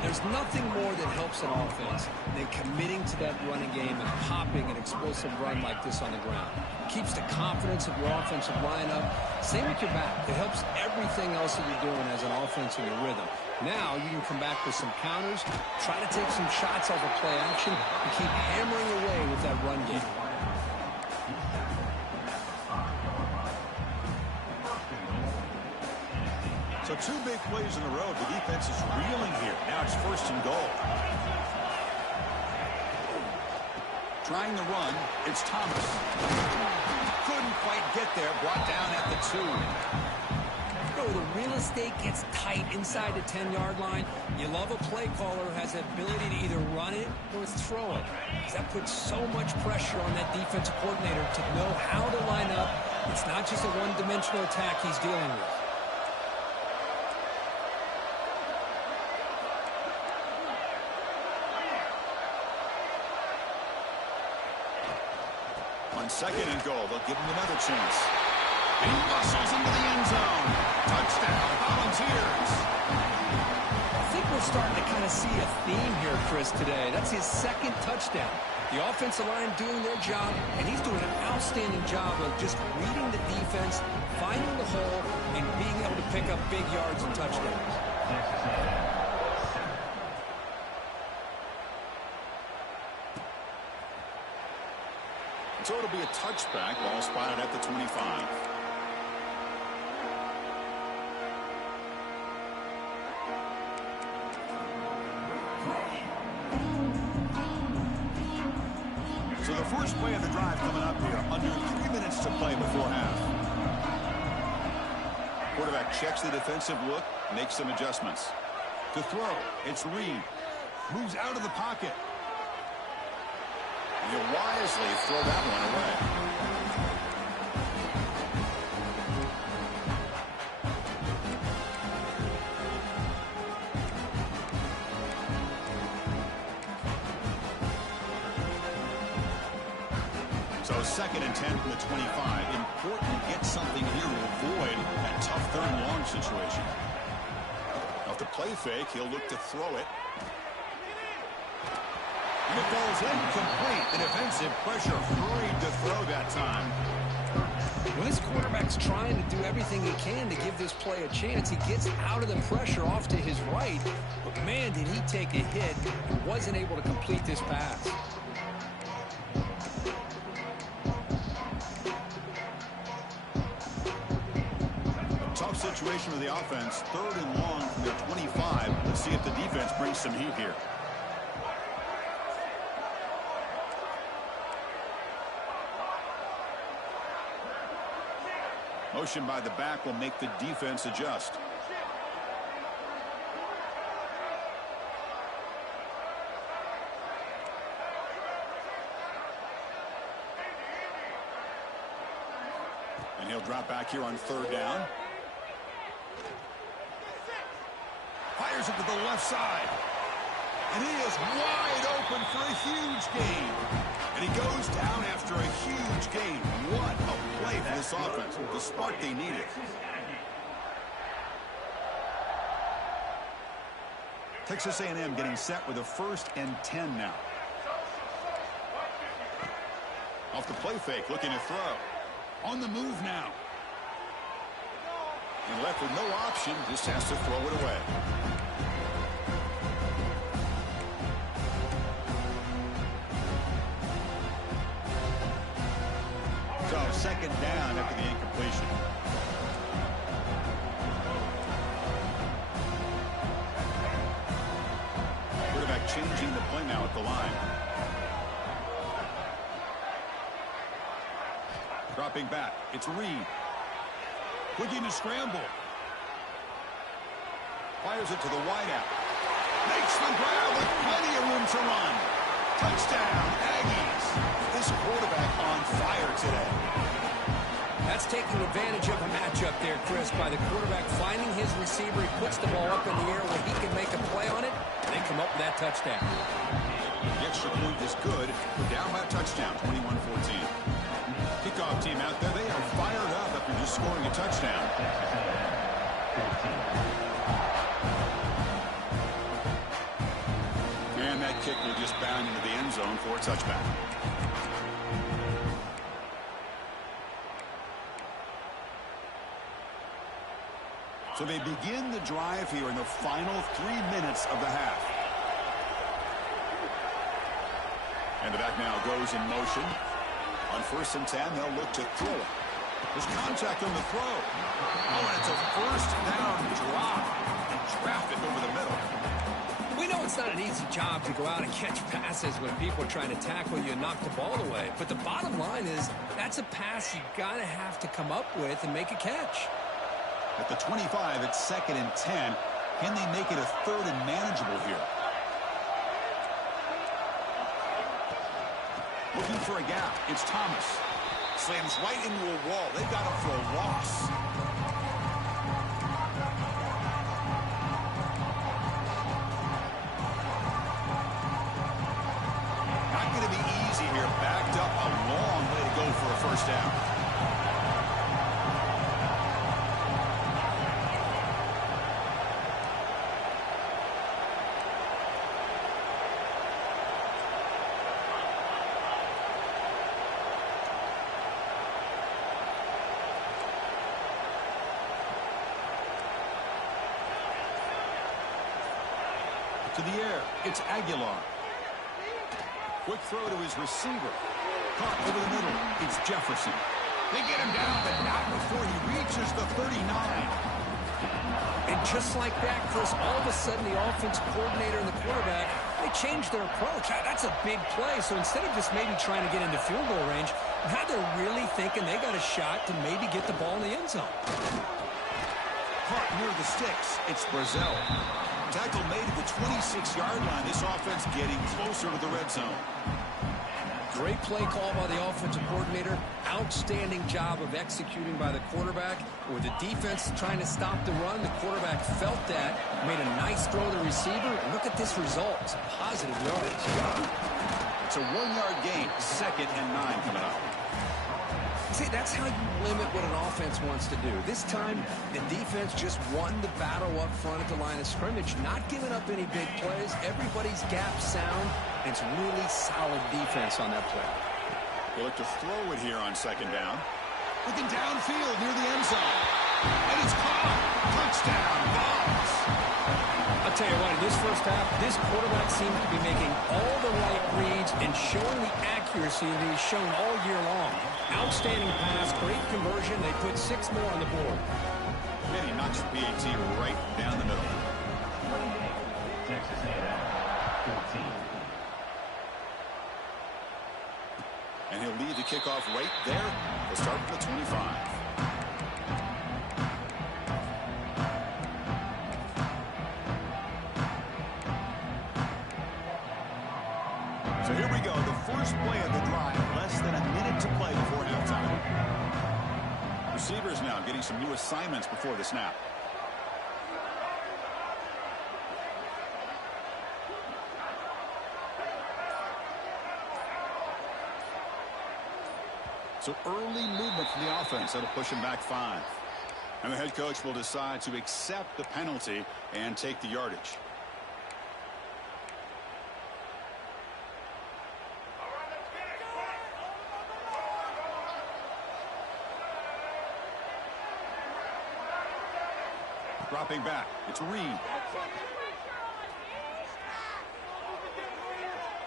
There's nothing more that helps an offense than committing to that running game and popping an explosive run like this on the ground. It keeps the confidence of your offensive lineup. Same with your back. It helps everything else that you're doing as an offense in your rhythm. Now you can come back with some counters, try to take some shots off of play action, and keep hammering away with that run game. So 2 big plays in a row. The defense is reeling here. Now it's 1st and goal. Trying the run, it's Thomas. Couldn't quite get there. Brought down at the 2. The real estate gets tight inside the 10-yard line. You love a play caller who has the ability to either run it or throw it. That puts so much pressure on that defensive coordinator to know how to line up. It's not just a one-dimensional attack he's dealing with. On 2nd and goal, they'll give him another chance. And he muscles into the end zone. Touchdown, Volunteers. I think we're starting to kind of see a theme here, Chris, today. That's his 2nd touchdown. The offensive line doing their job, and he's doing an outstanding job of just reading the defense, finding the hole, and being able to pick up big yards and touchdowns. So it'll be a touchback. Ball spotted at the 25. So the first play of the drive coming up here. Under 3 minutes to play before half. Quarterback checks the defensive look, makes some adjustments. To throw, it's Reed. Moves out of the pocket. He'll wisely throw that one away. So 2nd and 10 from the 25. Important to get something here to avoid that tough 3rd and long situation. Off the play fake, he'll look to throw it. And it falls incomplete. The defensive pressure hurried to throw that time. When this quarterback's trying to do everything he can to give this play a chance, he gets out of the pressure off to his right. But, man, did he take a hit and wasn't able to complete this pass. A tough situation for the offense. 3rd and long from their 25. Let's see if the defense brings some heat here. Motion by the back will make the defense adjust. And he'll drop back here on 3rd down. Fires it to the left side. And he is wide open for a huge gain. And he goes down after a huge gain. What a play for this offense. The spark they needed. Texas A&M getting set with a 1st and 10 now. Off the play fake, looking to throw. On the move now. And left with no option, just has to throw it away. So 2nd down after the incompletion. Quarterback changing the play now at the line. Dropping back, it's Reed. Looking to scramble. Fires it to the wideout. Makes the grab with plenty of room to run. Touchdown, Aggies. This quarterback on fire today. That's taking advantage of a matchup there, Chris, by the quarterback finding his receiver. He puts the ball up in the air where he can make a play on it, and they come up with that touchdown. The extra point is good. We're down by a touchdown, 21-14. Kickoff team out there, they are fired up after just scoring a touchdown. And that kick will just bound into the end zone for a touchback. So they begin the drive here in the final 3 minutes of the half. And the back now goes in motion. On 1st and 10, they'll look to throw it. There's contact on the throw. Oh, and it's a 1st down drop. And traffic over the middle. We know it's not an easy job to go out and catch passes when people are trying to tackle you and knock the ball away. But the bottom line is that's a pass you got to have to come up with and make a catch. At the 25, it's 2nd and 10. Can they make it a 3rd and manageable here? Looking for a gap. It's Thomas. Slams right into a wall. They got him for a loss. Not going to be easy here. Backed up a long way to go for a 1st down. To the air, it's Aguilar. Quick throw to his receiver. Caught over the middle, it's Jefferson. They get him down, but not before he reaches the 39. And just like that, Chris, all of a sudden the offense coordinator and the quarterback, they changed their approach. That's a big play. So instead of just maybe trying to get into field goal range, now they're really thinking they got a shot to maybe get the ball in the end zone. Caught near the sticks, it's Brazil. Tackle made at the 26-yard line. This offense getting closer to the red zone. Great play call by the offensive coordinator. Outstanding job of executing by the quarterback. With the defense trying to stop the run, the quarterback felt that, made a nice throw to the receiver. And look at this result. It's a positive yardage. It's a 1-yard gain. 2nd and 9 coming up. See, that's how you limit what an offense wants to do. This time, the defense just won the battle up front at the line of scrimmage, not giving up any big plays. Everybody's gap sound. It's really solid defense on that play. They look to throw it here on 2nd down. Looking downfield near the end zone. And it's caught. Touchdown, Vols. I'll tell you what, in this first half, this quarterback seems to be making all the right reads and showing the accuracy that he's shown all year long. Outstanding pass, great conversion. They put 6 more on the board. And he knocks the PAT right down the middle. Texas A&M, 14. And he'll lead the kickoff right there. We'll start from the 25. So here we go, the first play of the drive, less than a minute to play before halftime. Receivers now getting some new assignments before the snap. So early movement from the offense that'll push him back 5. And the head coach will decide to accept the penalty and take the yardage. Stepping back, it's Reed.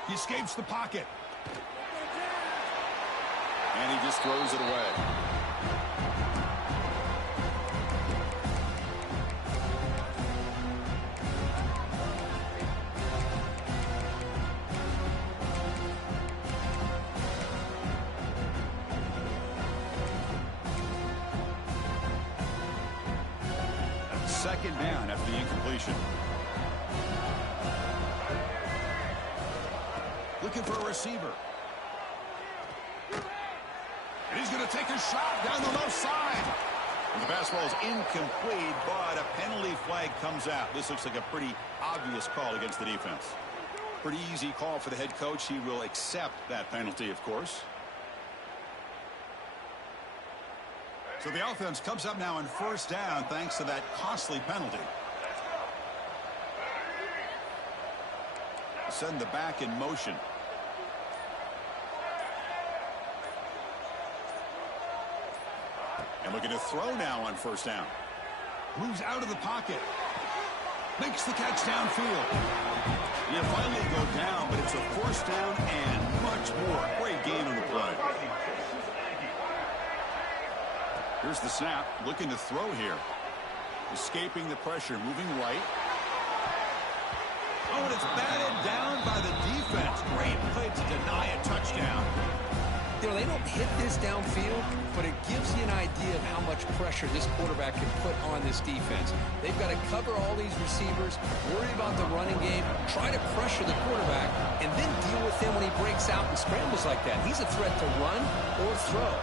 He escapes the pocket. And he just throws it away. Second down after the incompletion. Looking for a receiver. And he's going to take a shot down the left side. And the basketball is incomplete, but a penalty flag comes out. This looks like a pretty obvious call against the defense. Pretty easy call for the head coach. He will accept that penalty, of course. So the offense comes up now on first down thanks to that costly penalty. Send the back in motion. And looking to throw now on first down. Moves out of the pocket. Makes the catch downfield. You finally go down, but it's a first down and much more. Great gain on the play. Here's the snap, looking to throw here. Escaping the pressure, moving right. Oh, and it's batted down by the defense. Great play to deny a touchdown. You know, they don't hit this downfield, but it gives you an idea of how much pressure this quarterback can put on this defense. They've got to cover all these receivers, worry about the running game, try to pressure the quarterback, and then deal with him when he breaks out and scrambles like that. He's a threat to run or throw.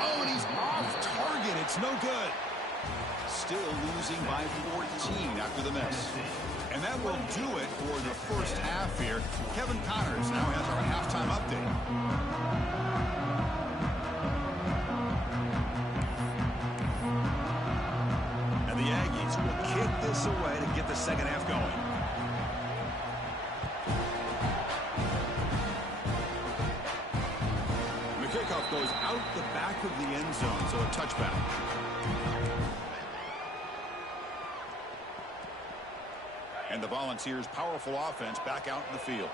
Oh, and he's off target. It's no good. Still losing by 14 after the miss. And that will do it for the first half here. Kevin Connors now has our halftime update. And the Aggies will kick this away to get the second half going. Kickoff goes out the back of the end zone, so a touchback. And the Volunteers' powerful offense back out in the field.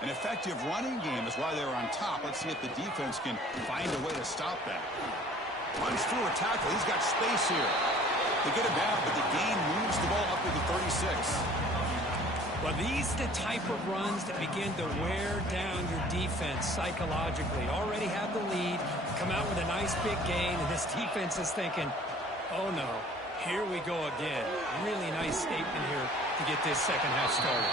An effective running game is why they're on top. Let's see if the defense can find a way to stop that. Runs through a tackle. He's got space here to get him down, but the gain moves the ball up to the 36. Well, these are the type of runs that begin to wear down your defense psychologically. Already have the lead, come out with a nice big gain, and this defense is thinking, oh no, here we go again. Really nice statement here to get this second half started.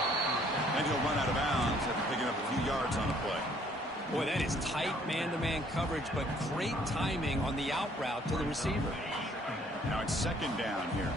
And he'll run out of bounds after picking up a few yards on the play. Boy, that is tight man-to-man coverage, but great timing on the out route to the receiver. Now it's second down here.